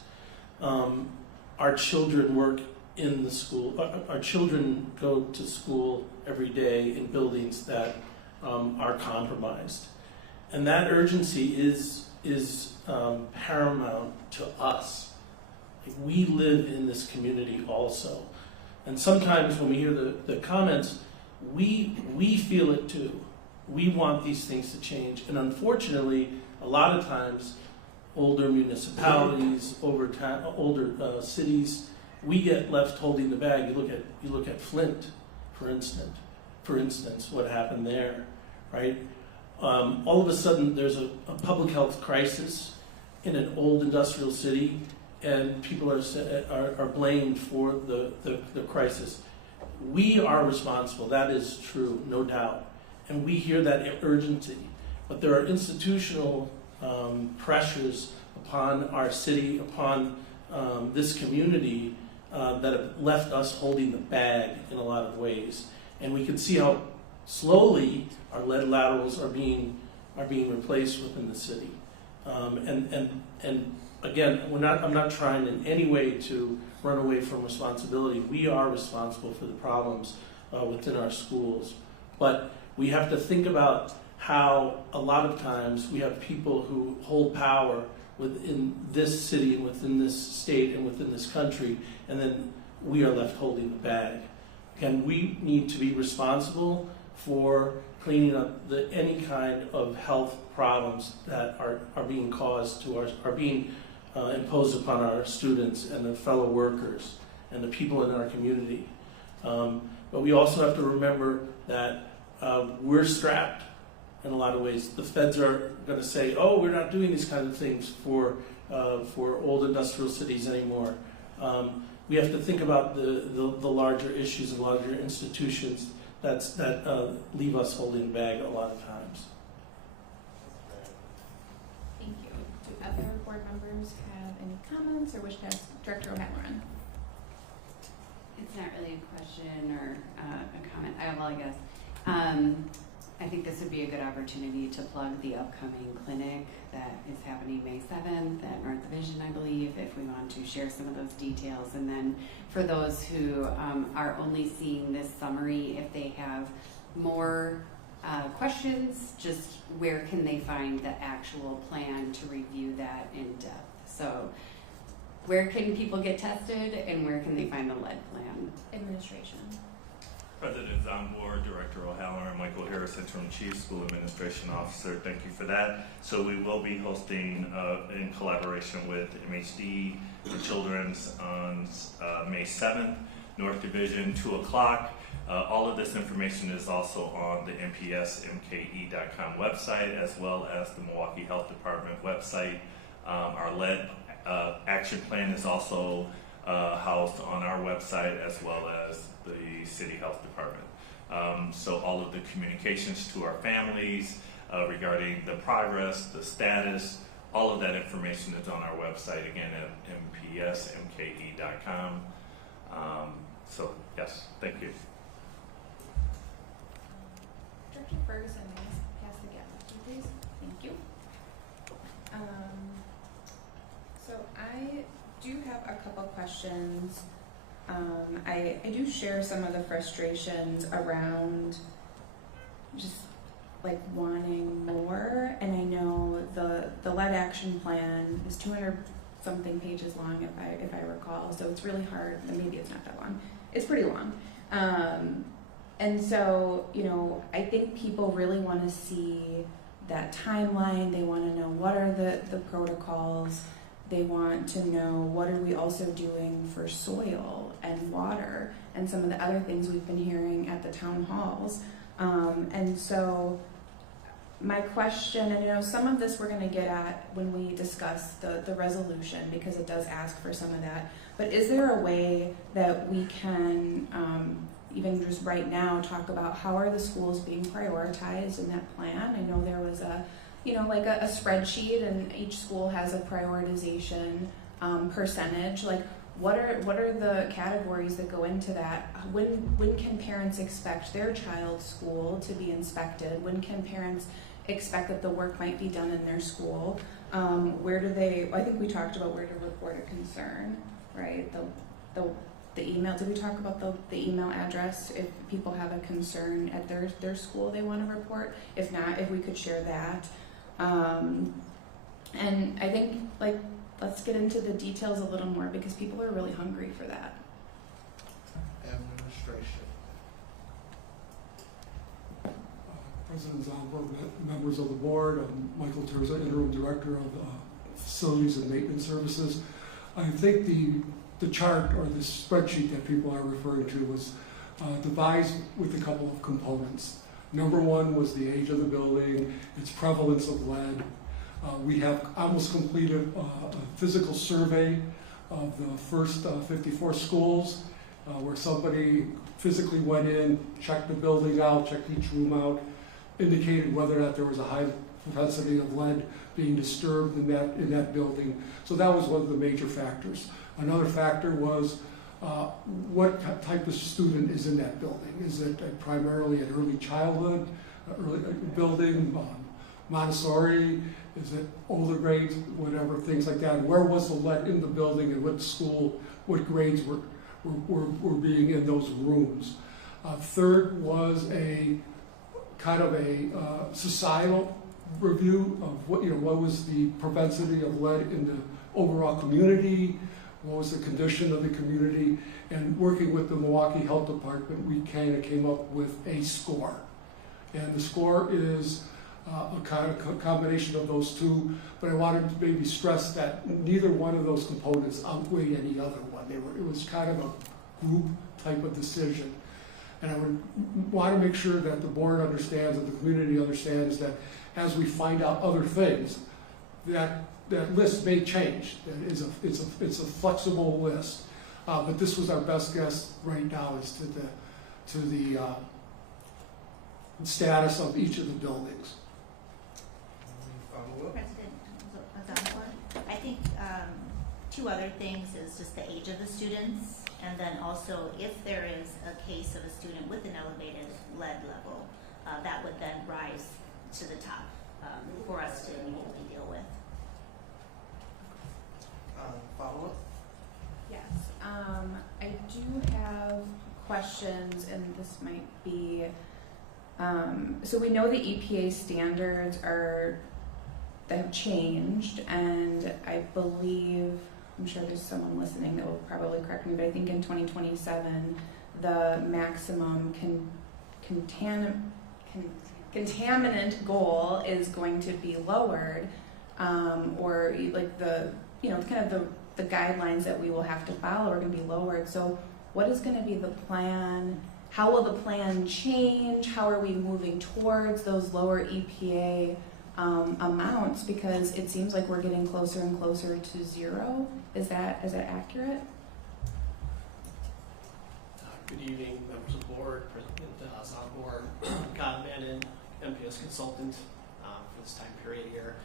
Our children work in the school. Our children go to school every day in buildings that are compromised. And that urgency is paramount to us. We live in this community also. And sometimes when we hear the comments, we feel it too. We want these things to change. And unfortunately, a lot of times, older municipalities, older cities, we get left holding the bag. You look at Flint, for instance, what happened there, right? All of a sudden, there's a public health crisis in an old industrial city, and people are blamed for the crisis. We are responsible. That is true, no doubt, and we hear that urgency. But there are institutional pressures upon our city, upon this community that have left us holding the bag in a lot of ways. And we can see how slowly our lead laterals are being replaced within the city. And again, I'm not trying in any way to run away from responsibility. We are responsible for the problems within our schools. But we have to think about how a lot of times we have people who hold power within this city and within this state and within this country, and then we are left holding the bag. And we need to be responsible for cleaning up any kind of health problems that are being caused are being imposed upon our students and their fellow workers and the people in our community. But we also have to remember that we're strapped in a lot of ways. The feds are going to say, "Oh, we're not doing these kinds of things for old industrial cities anymore." We have to think about the larger issues and larger institutions that leave us holding the bag a lot of times. Thank you. Do other board members have any comments or wish to ask Director O'Halloran? It's not really a question or a comment. I guess. I think this would be a good opportunity to plug the upcoming clinic that is happening May 7th at North Division, I believe, if we want to share some of those details. And then for those who are only seeing this summary, if they have more questions, just where can they find the actual plan to review that in depth? So where can people get tested and where can they find the lead plan? Administration. President Zambor, Director O'Halloran, Michael Harris, Interim Chief School Administration Officer, thank you for that. So we will be hosting, in collaboration with MHD, the Children's on May 7th, North Division, 2 o'clock. All of this information is also on the mpsmke.com website, as well as the Milwaukee Health Department website. Our lead action plan is also housed on our website, as well as the City Health Department. So all of the communications to our families, regarding the progress, the status. All of that information is on our website, again, at mpsmke.com. So, yes, thank you. Director Ferguson, may I pass the gavel to you, please? Thank you. So I do have a couple questions. I do share some of the frustrations around just like wanting more, and I know the lead action plan is 200 something pages long if I recall, so it's really hard, and maybe it's not that long. It's pretty long. And so, you know, I think people really want to see that timeline. They want to know what are the protocols. They want to know what are we also doing for soil and water and some of the other things we've been hearing at the town halls. And so my question, and you know, some of this we're going to get at when we discuss the resolution, because it does ask for some of that, but is there a way that we can, even just right now, talk about how are the schools being prioritized in that plan? I know there was a spreadsheet, and each school has a prioritization percentage. Like, what are the categories that go into that? When can parents expect their child's school to be inspected? When can parents expect that the work might be done in their school? Where do they? I think we talked about where to report a concern, right? The email. Did we talk about the email address if people have a concern at their school they want to report? If not, if we could share that. And I think, like, let's get into the details a little more, because people are really hungry for that. Administration. President Zomberg, members of the board, I'm Michael Terza, Interim Director of Facilities and Maintenance Services. I think the chart or the spreadsheet that people are referring to was devised with a couple of components. Number one was the age of the building, its prevalence of lead. We have almost completed a physical survey of the first 54 schools, where somebody physically went in, checked the building out, checked each room out, indicated whether or not there was a high propensity of lead being disturbed in that building. So that was one of the major factors. Another factor was what type of student is in that building. Is it primarily an early childhood, early building, Montessori? Is it older grades, whatever, things like that? And where was the lead in the building, and what school, what grades were being in those rooms? Third was a kind of a societal review of what was the propensity of lead in the overall community, what was the condition of the community, and working with the Milwaukee Health Department, we kind of came up with a score. And the score is a kind of combination of those two, but I wanted to maybe stress that neither one of those components outweighed any other one. It was kind of a group type of decision. And I would want to make sure that the board understands, and the community understands, that as we find out other things, that list may change. It's a flexible list, but this was our best guess right now as to the status of each of the buildings. President Zomberg, I think two other things is just the age of the students, and then also if there is a case of a student with an elevated lead level, that would then rise to the top for us to immediately deal with. Follow-up? Yes, I do have questions, and this might be, so we know the EPA standards they have changed, and I believe, I'm sure there's someone listening that will probably correct me, but I think in 2027, the maximum contaminant goal is going to be lowered, or like the guidelines that we will have to follow are going to be lowered. So what is going to be the plan? How will the plan change? How are we moving towards those lower EPA amounts? Because it seems like we're getting closer and closer to zero. Is that accurate? Good evening, members of the board, President Zomberg, Con Bannon, MPS consultant. this time period here.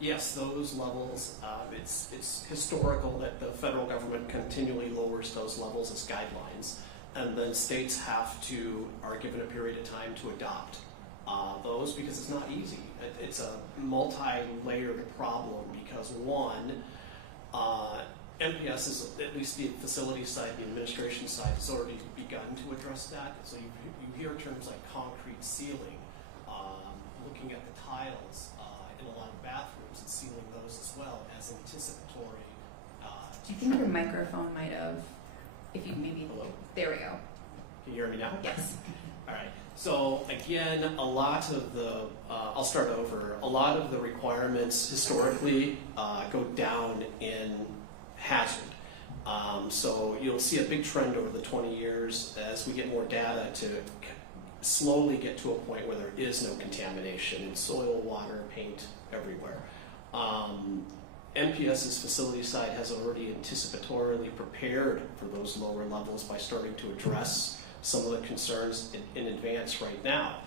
Yes, those levels, it's historical that the federal government continually lowers those levels as guidelines, and then states are given a period of time to adopt those, because it's not easy. It's a multi-layered problem because one, MPS is, at least the facility side, the administration side, has already begun to address that. So you hear terms like concrete ceiling, looking at the tiles in a lot of bathrooms and sealing those as well as anticipatory. I think your microphone might have, if you maybe, Hello? there we go. Can you hear me now? Yes. All right. So again, a lot of the, I'll start over. A lot of the requirements historically go down in hazard. So you'll see a big trend over the 20 years as we get more data to slowly get to a point where there is no contamination in soil, water, paint, everywhere. MPS's facility side has already anticipatorily prepared for those lower levels by starting to address some of the concerns in advance right now.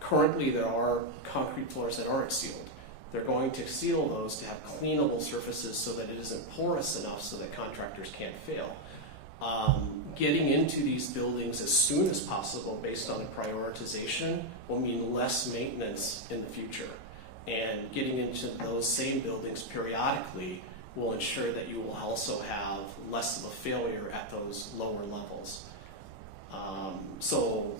Currently, there are concrete floors that aren't sealed. They're going to seal those to have cleanable surfaces so that it isn't porous enough so that contractors can't fail. Getting into these buildings as soon as possible based on a prioritization will mean less maintenance in the future. And getting into those same buildings periodically will ensure that you will also have less of a failure at those lower levels. So,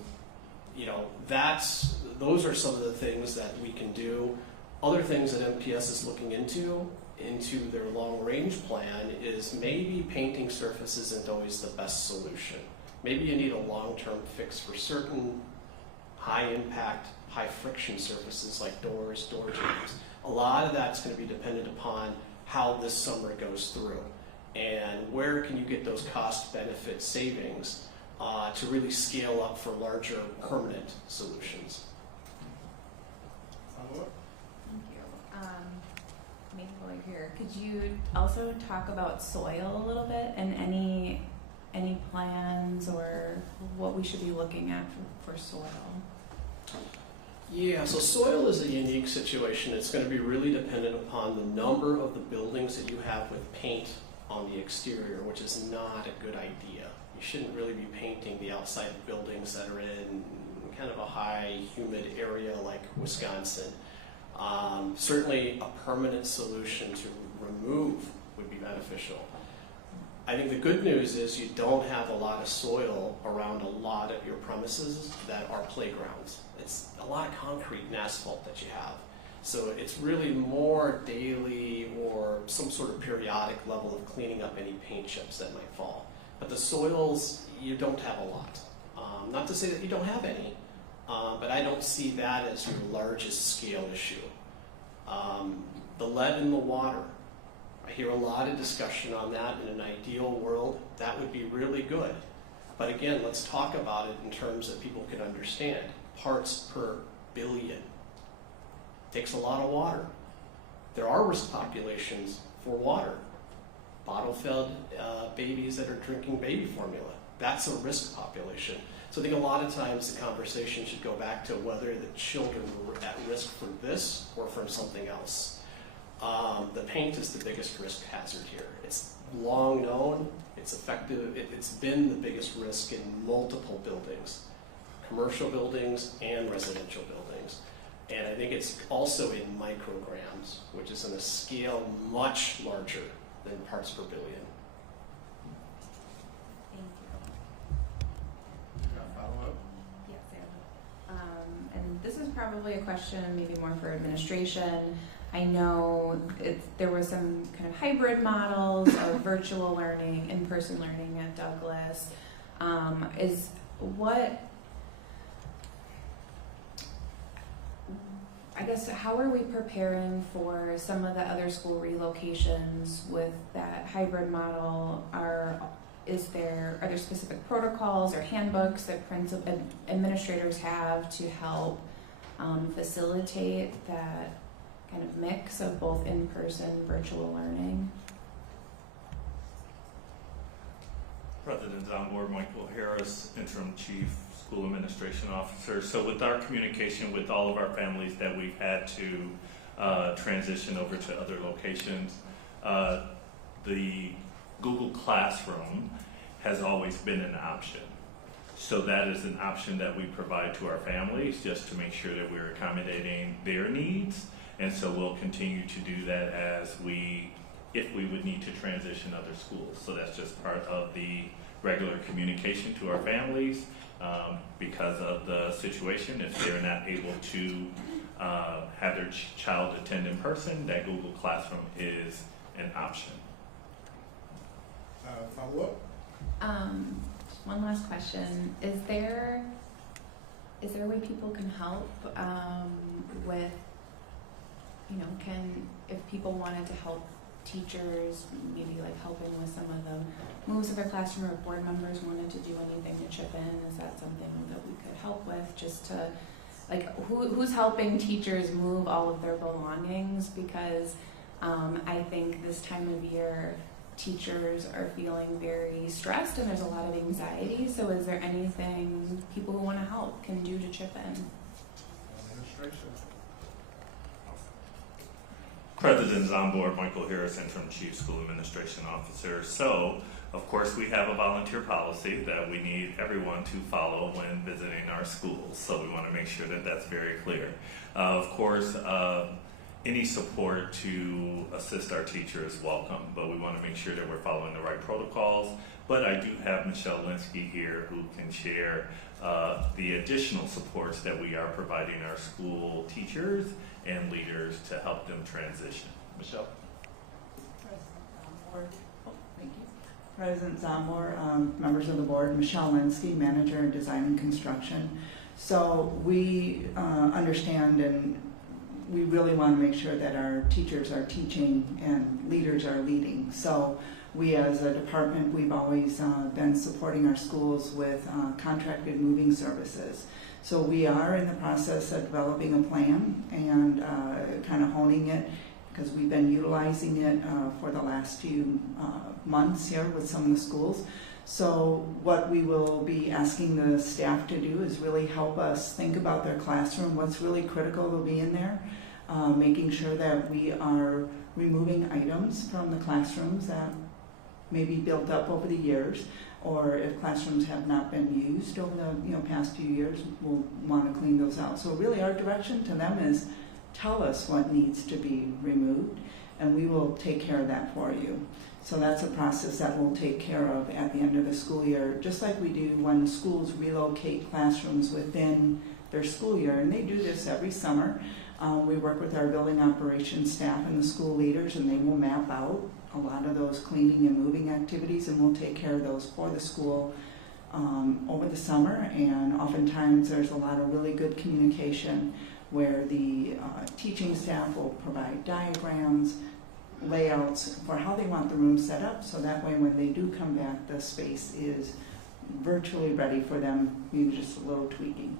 you know, those are some of the things that we can do. Other things that MPS is looking into their long-range plan is maybe painting surfaces isn't always the best solution. Maybe you need a long-term fix for certain high-impact, high-friction surfaces like doors, door jambs. A lot of that's going to be dependent upon how this summer goes through and where can you get those cost-benefit savings to really scale up for larger permanent solutions. Thank you. Maybe while you're here, could you also talk about soil a little bit and any plans or what we should be looking at for soil? Yeah, so soil is a unique situation. It's going to be really dependent upon the number of the buildings that you have with paint on the exterior, which is not a good idea. You shouldn't really be painting the outside of buildings that are in kind of a high humid area like Wisconsin. Certainly a permanent solution to remove would be beneficial. I think the good news is you don't have a lot of soil around a lot of your premises that are playgrounds. It's a lot of concrete and asphalt that you have. So it's really more daily or some sort of periodic level of cleaning up any paint chips that might fall. But the soils, you don't have a lot. Not to say that you don't have any, but I don't see that as your largest scale issue. The lead in the water, I hear a lot of discussion on that. In an ideal world, that would be really good. But again, let's talk about it in terms that people can understand. Parts per billion. Takes a lot of water. There are risk populations for water. Bottle-fed babies that are drinking baby formula. That's a risk population. So I think a lot of times the conversation should go back to whether the children were at risk for this or from something else. The paint is the biggest risk hazard here. It's long known, it's effective, it's been the biggest risk in multiple buildings, commercial buildings and residential buildings. And I think it's also in micrograms, which is in a scale much larger than parts per billion. Yes, I have. And this is probably a question maybe more for administration. I know there were some kind of hybrid models of virtual learning, in-person learning at Douglas. I guess, how are we preparing for some of the other school relocations with that hybrid model? Are there specific protocols or handbooks that administrators have to help facilitate that kind of mix of both in-person and virtual learning? President Zambor, Michael Harris, Interim Chief School Administration Officer. So with our communication with all of our families that we've had to transition over to other locations. The Google Classroom has always been an option. So that is an option that we provide to our families just to make sure that we're accommodating their needs. And so we'll continue to do that if we would need to transition other schools. So that's just part of the regular communication to our families. Because of the situation, if they're not able to have their child attend in person, that Google Classroom is an option. Follow up? One last question. Is there a way people can help with, if people wanted to help teachers, maybe like helping with some of the moves of their classroom, or board members wanted to do anything to chip in, is that something that we could help with, just to, who's helping teachers move all of their belongings? Because I think this time of year, teachers are feeling very stressed and there's a lot of anxiety. So is there anything people who want to help can do to chip in? Administration. President's on board, Michael Harris, Interim Chief School Administration Officer. So, of course, we have a volunteer policy that we need everyone to follow when visiting our schools. So we want to make sure that that's very clear. Of course, any support to assist our teachers is welcome, but we want to make sure that we're following the right protocols. But I do have Michelle Linsky here who can share the additional supports that we are providing our school teachers and leaders to help them transition. Michelle? President Zombor, members of the board, Michelle Linsky, Manager in Design and Construction. So we understand and we really want to make sure that our teachers are teaching and leaders are leading. So we as a department, we've always been supporting our schools with contracted moving services. So we are in the process of developing a plan and kind of honing it, because we've been utilizing it for the last few months here with some of the schools. So what we will be asking the staff to do is really help us think about their classroom, what's really critical to be in there, making sure that we are removing items from the classrooms that may be built up over the years, or if classrooms have not been used over the past few years, we'll want to clean those out. So really our direction to them is tell us what needs to be removed, and we will take care of that for you. So that's a process that we'll take care of at the end of the school year, just like we do when schools relocate classrooms within their school year, and they do this every summer. We work with our building operations staff and the school leaders, and they will map out a lot of those cleaning and moving activities, and we'll take care of those for the school over the summer. And oftentimes there's a lot of really good communication where the teaching staff will provide diagrams, layouts for how they want the room set up, so that way when they do come back, the space is virtually ready for them, maybe just a little tweaking.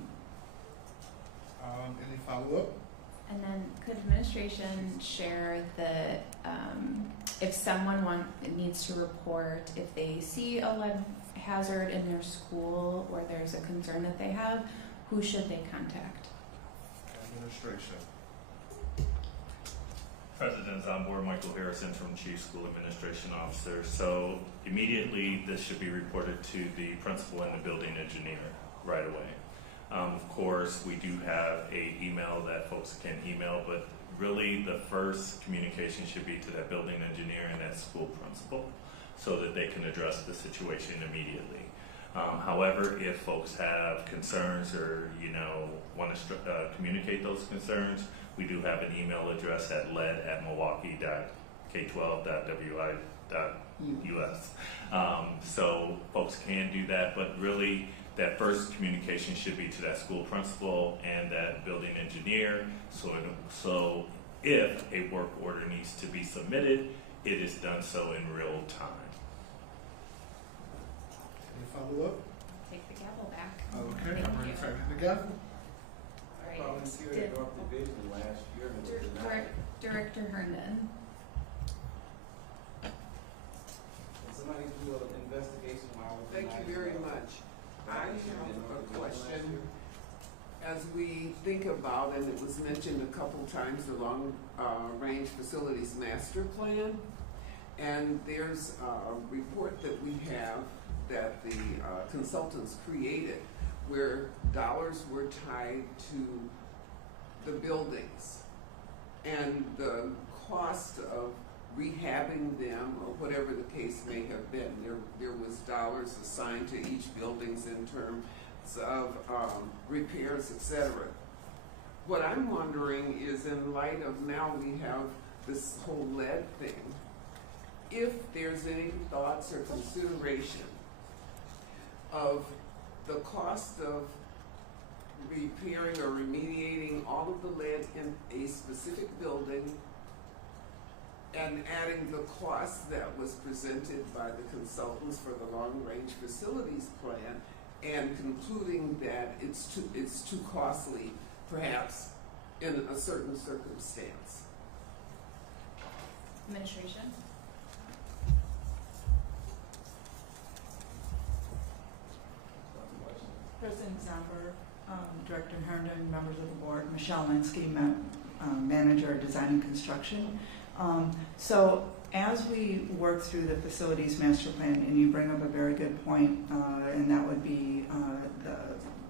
Any follow-up? And then could administration share the, if someone needs to report if they see a lead hazard in their school or there's a concern that they have, who should they contact? Administration. President's on board, Michael Harris, Interim Chief School Administration Officer. So immediately this should be reported to the principal and the building engineer right away. Of course, we do have an email that folks can email, but really the first communication should be to that building engineer and that school principal so that they can address the situation immediately. However, if folks have concerns or want to communicate those concerns, we do have an email address at led@milwaukee.k12.wi.us. So folks can do that, but really that first communication should be to that school principal and that building engineer. So if a work order needs to be submitted, it is done so in real time. Any follow-up? Take the gavel back. Okay, Thank I'm ready you. to take the gavel. I volunteered at North Division last year and it was denied. Director Herndon. Can somebody do an investigation while we're Thank you very much. I have a question as we think about, and it was mentioned a couple times, the long-range facilities master plan, and there's a report that we have that the consultants created where dollars were tied to the buildings and the cost of rehabbing them or whatever the case may have been. There was dollars assigned to each buildings in terms of repairs, etc. What I'm wondering is, in light of now we have this whole lead thing, if there's any thoughts or consideration of the cost of repairing or remediating all of the lead in a specific building and adding the cost that was presented by the consultants for the long-range facilities plan and concluding that it's too costly, perhaps, in a certain circumstance. Administration. President Zomber, Director Herndon, members of the board, Michelle Linsky, Manager of Design and Construction. So as we work through the facilities master plan, and you bring up a very good point, and that would be the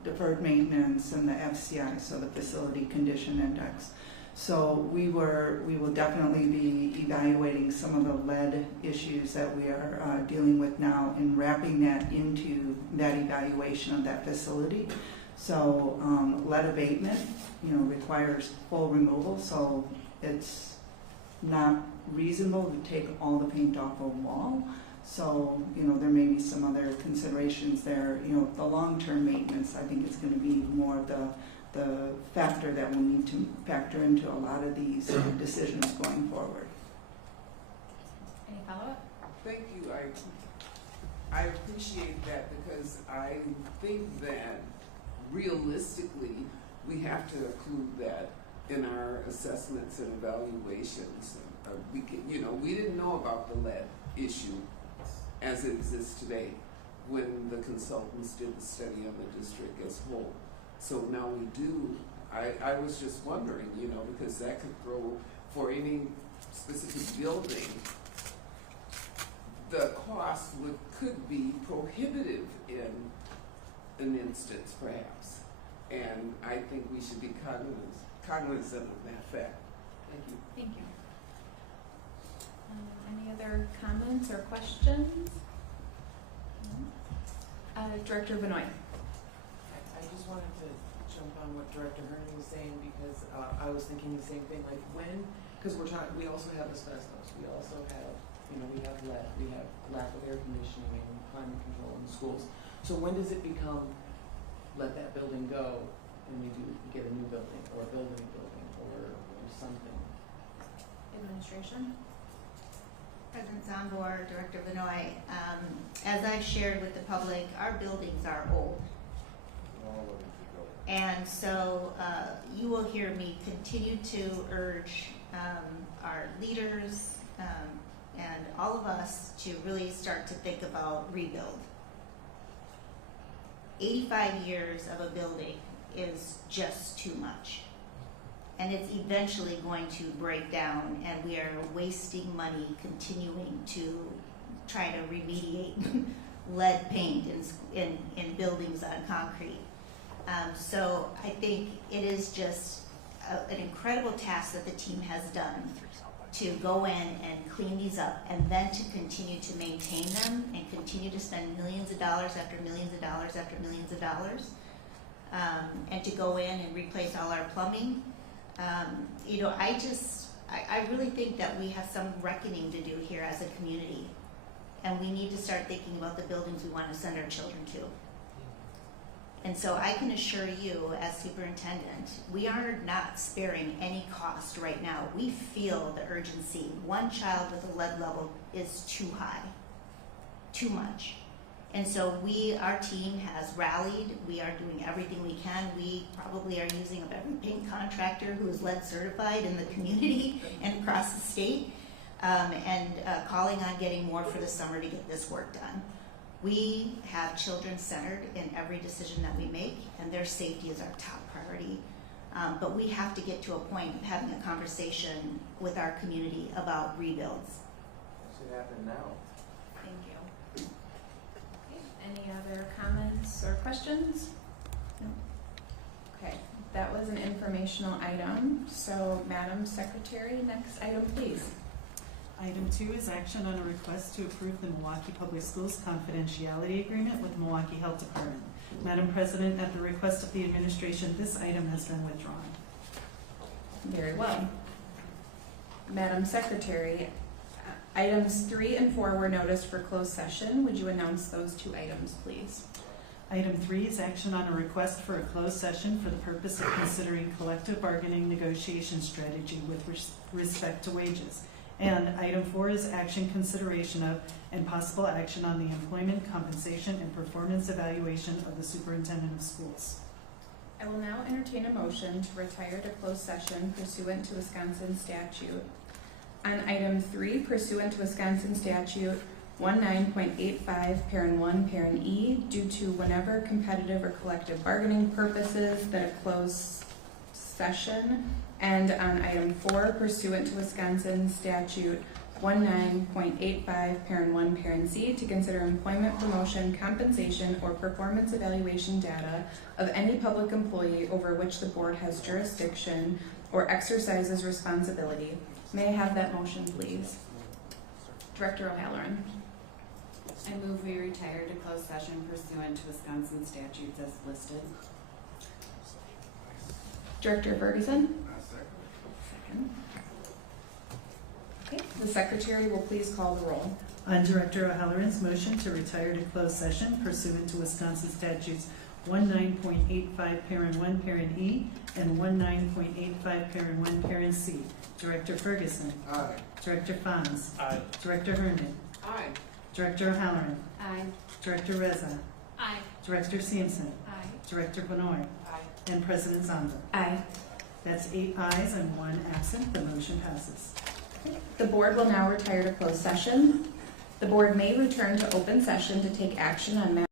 deferred maintenance and the FCI, so the facility condition index. So we will definitely be evaluating some of the lead issues that we are dealing with now and wrapping that into that evaluation of that facility. So lead abatement, requires full removal, so it's not reasonable to take all the paint off a wall. So, there may be some other considerations there. The long-term maintenance, I think, is going to be more of the factor that we'll need to factor into a lot of these decisions going forward. Any follow-up? Thank you. I appreciate that because I think that realistically we have to include that in our assessments and evaluations. We didn't know about the lead issue as it exists today when the consultants did the study on the district as a whole. So now we do. I was just wondering, because that could throw, for any specific building, the cost could be prohibitive in an instance, perhaps. And I think we should be cognizant of that fact. Thank you. Thank you. Any other comments or questions? Director Benoit. I just wanted to jump on what Director Herndon was saying because I was thinking the same thing. Like because we also have asbestos. We also have, we have lead. We have lack of air conditioning and climate control in the schools. So when does it become let that building go and we get a new building or build a new building or something? Administration. President Zambor, Director Benoit, as I've shared with the public, our buildings are old. And so you will hear me continue to urge our leaders and all of us to really start to think about rebuild. 85 years of a building is just too much. And it's eventually going to break down, and we are wasting money continuing to try to remediate lead paint in buildings on concrete. So I think it is just an incredible task that the team has done to go in and clean these up, and then to continue to maintain them and continue to spend millions of dollars after millions of dollars after millions of dollars, and to go in and replace all our plumbing. I really think that we have some reckoning to do here as a community, and we need to start thinking about the buildings we want to send our children to. And so I can assure you, as superintendent, we are not sparing any cost right now. We feel the urgency. One child with a lead level is too high, too much. And so our team has rallied. We are doing everything we can. We probably are using up every paint contractor who is lead certified in the community and across the state, and calling on getting more for the summer to get this work done. We have children centered in every decision that we make, and their safety is our top priority. But we have to get to a point of having a conversation with our community about rebuilds. That should happen now. Thank you. Okay, any other comments or questions? No. Okay, that was an informational item. So, Madam Secretary, next item, please. Item 2 is action on a request to approve the Milwaukee Public Schools confidentiality agreement with Milwaukee Health Department. Madam President, at the request of the administration, this item has been withdrawn. Very well. Madam Secretary, items 3 and 4 were noticed for closed session. Would you announce those 2 items, please? Item 3 is action on a request for a closed session for the purpose of considering collective bargaining negotiation strategy with respect to wages. And item 4 is action consideration of and possible action on the employment, compensation, and performance evaluation of the superintendent of schools. I will now entertain a motion to retire to closed session pursuant to Wisconsin statute. On item 3, pursuant to Wisconsin statute 19.85, parent 1, parent E, due to whenever competitive or collective bargaining purposes that a closed session. And on item 4, pursuant to Wisconsin statute 19.85, parent 1, parent C, to consider employment, promotion, compensation, or performance evaluation data of any public employee over which the board has jurisdiction or exercises responsibility. May I have that motion, please? Director O'Halloran. I move we retire to closed session pursuant to Wisconsin statutes as listed. Director Ferguson. Second. Okay, the secretary will please call the roll. On Director O'Halloran's motion to retire to closed session pursuant to Wisconsin statutes 19.85, parent 1, parent E, and 19.85, parent 1, parent C. Director Ferguson. Aye. Director Fonz. Aye. Director Herndon. Aye. Director O'Halloran. Aye. Director Reza. Aye. Director Sampson. Aye. Director Benoit. Aye. And President Zonder. Aye. That's 8 ayes and 1 absent. The motion passes. The board will now retire to closed session. The board may return to open session to take action on matters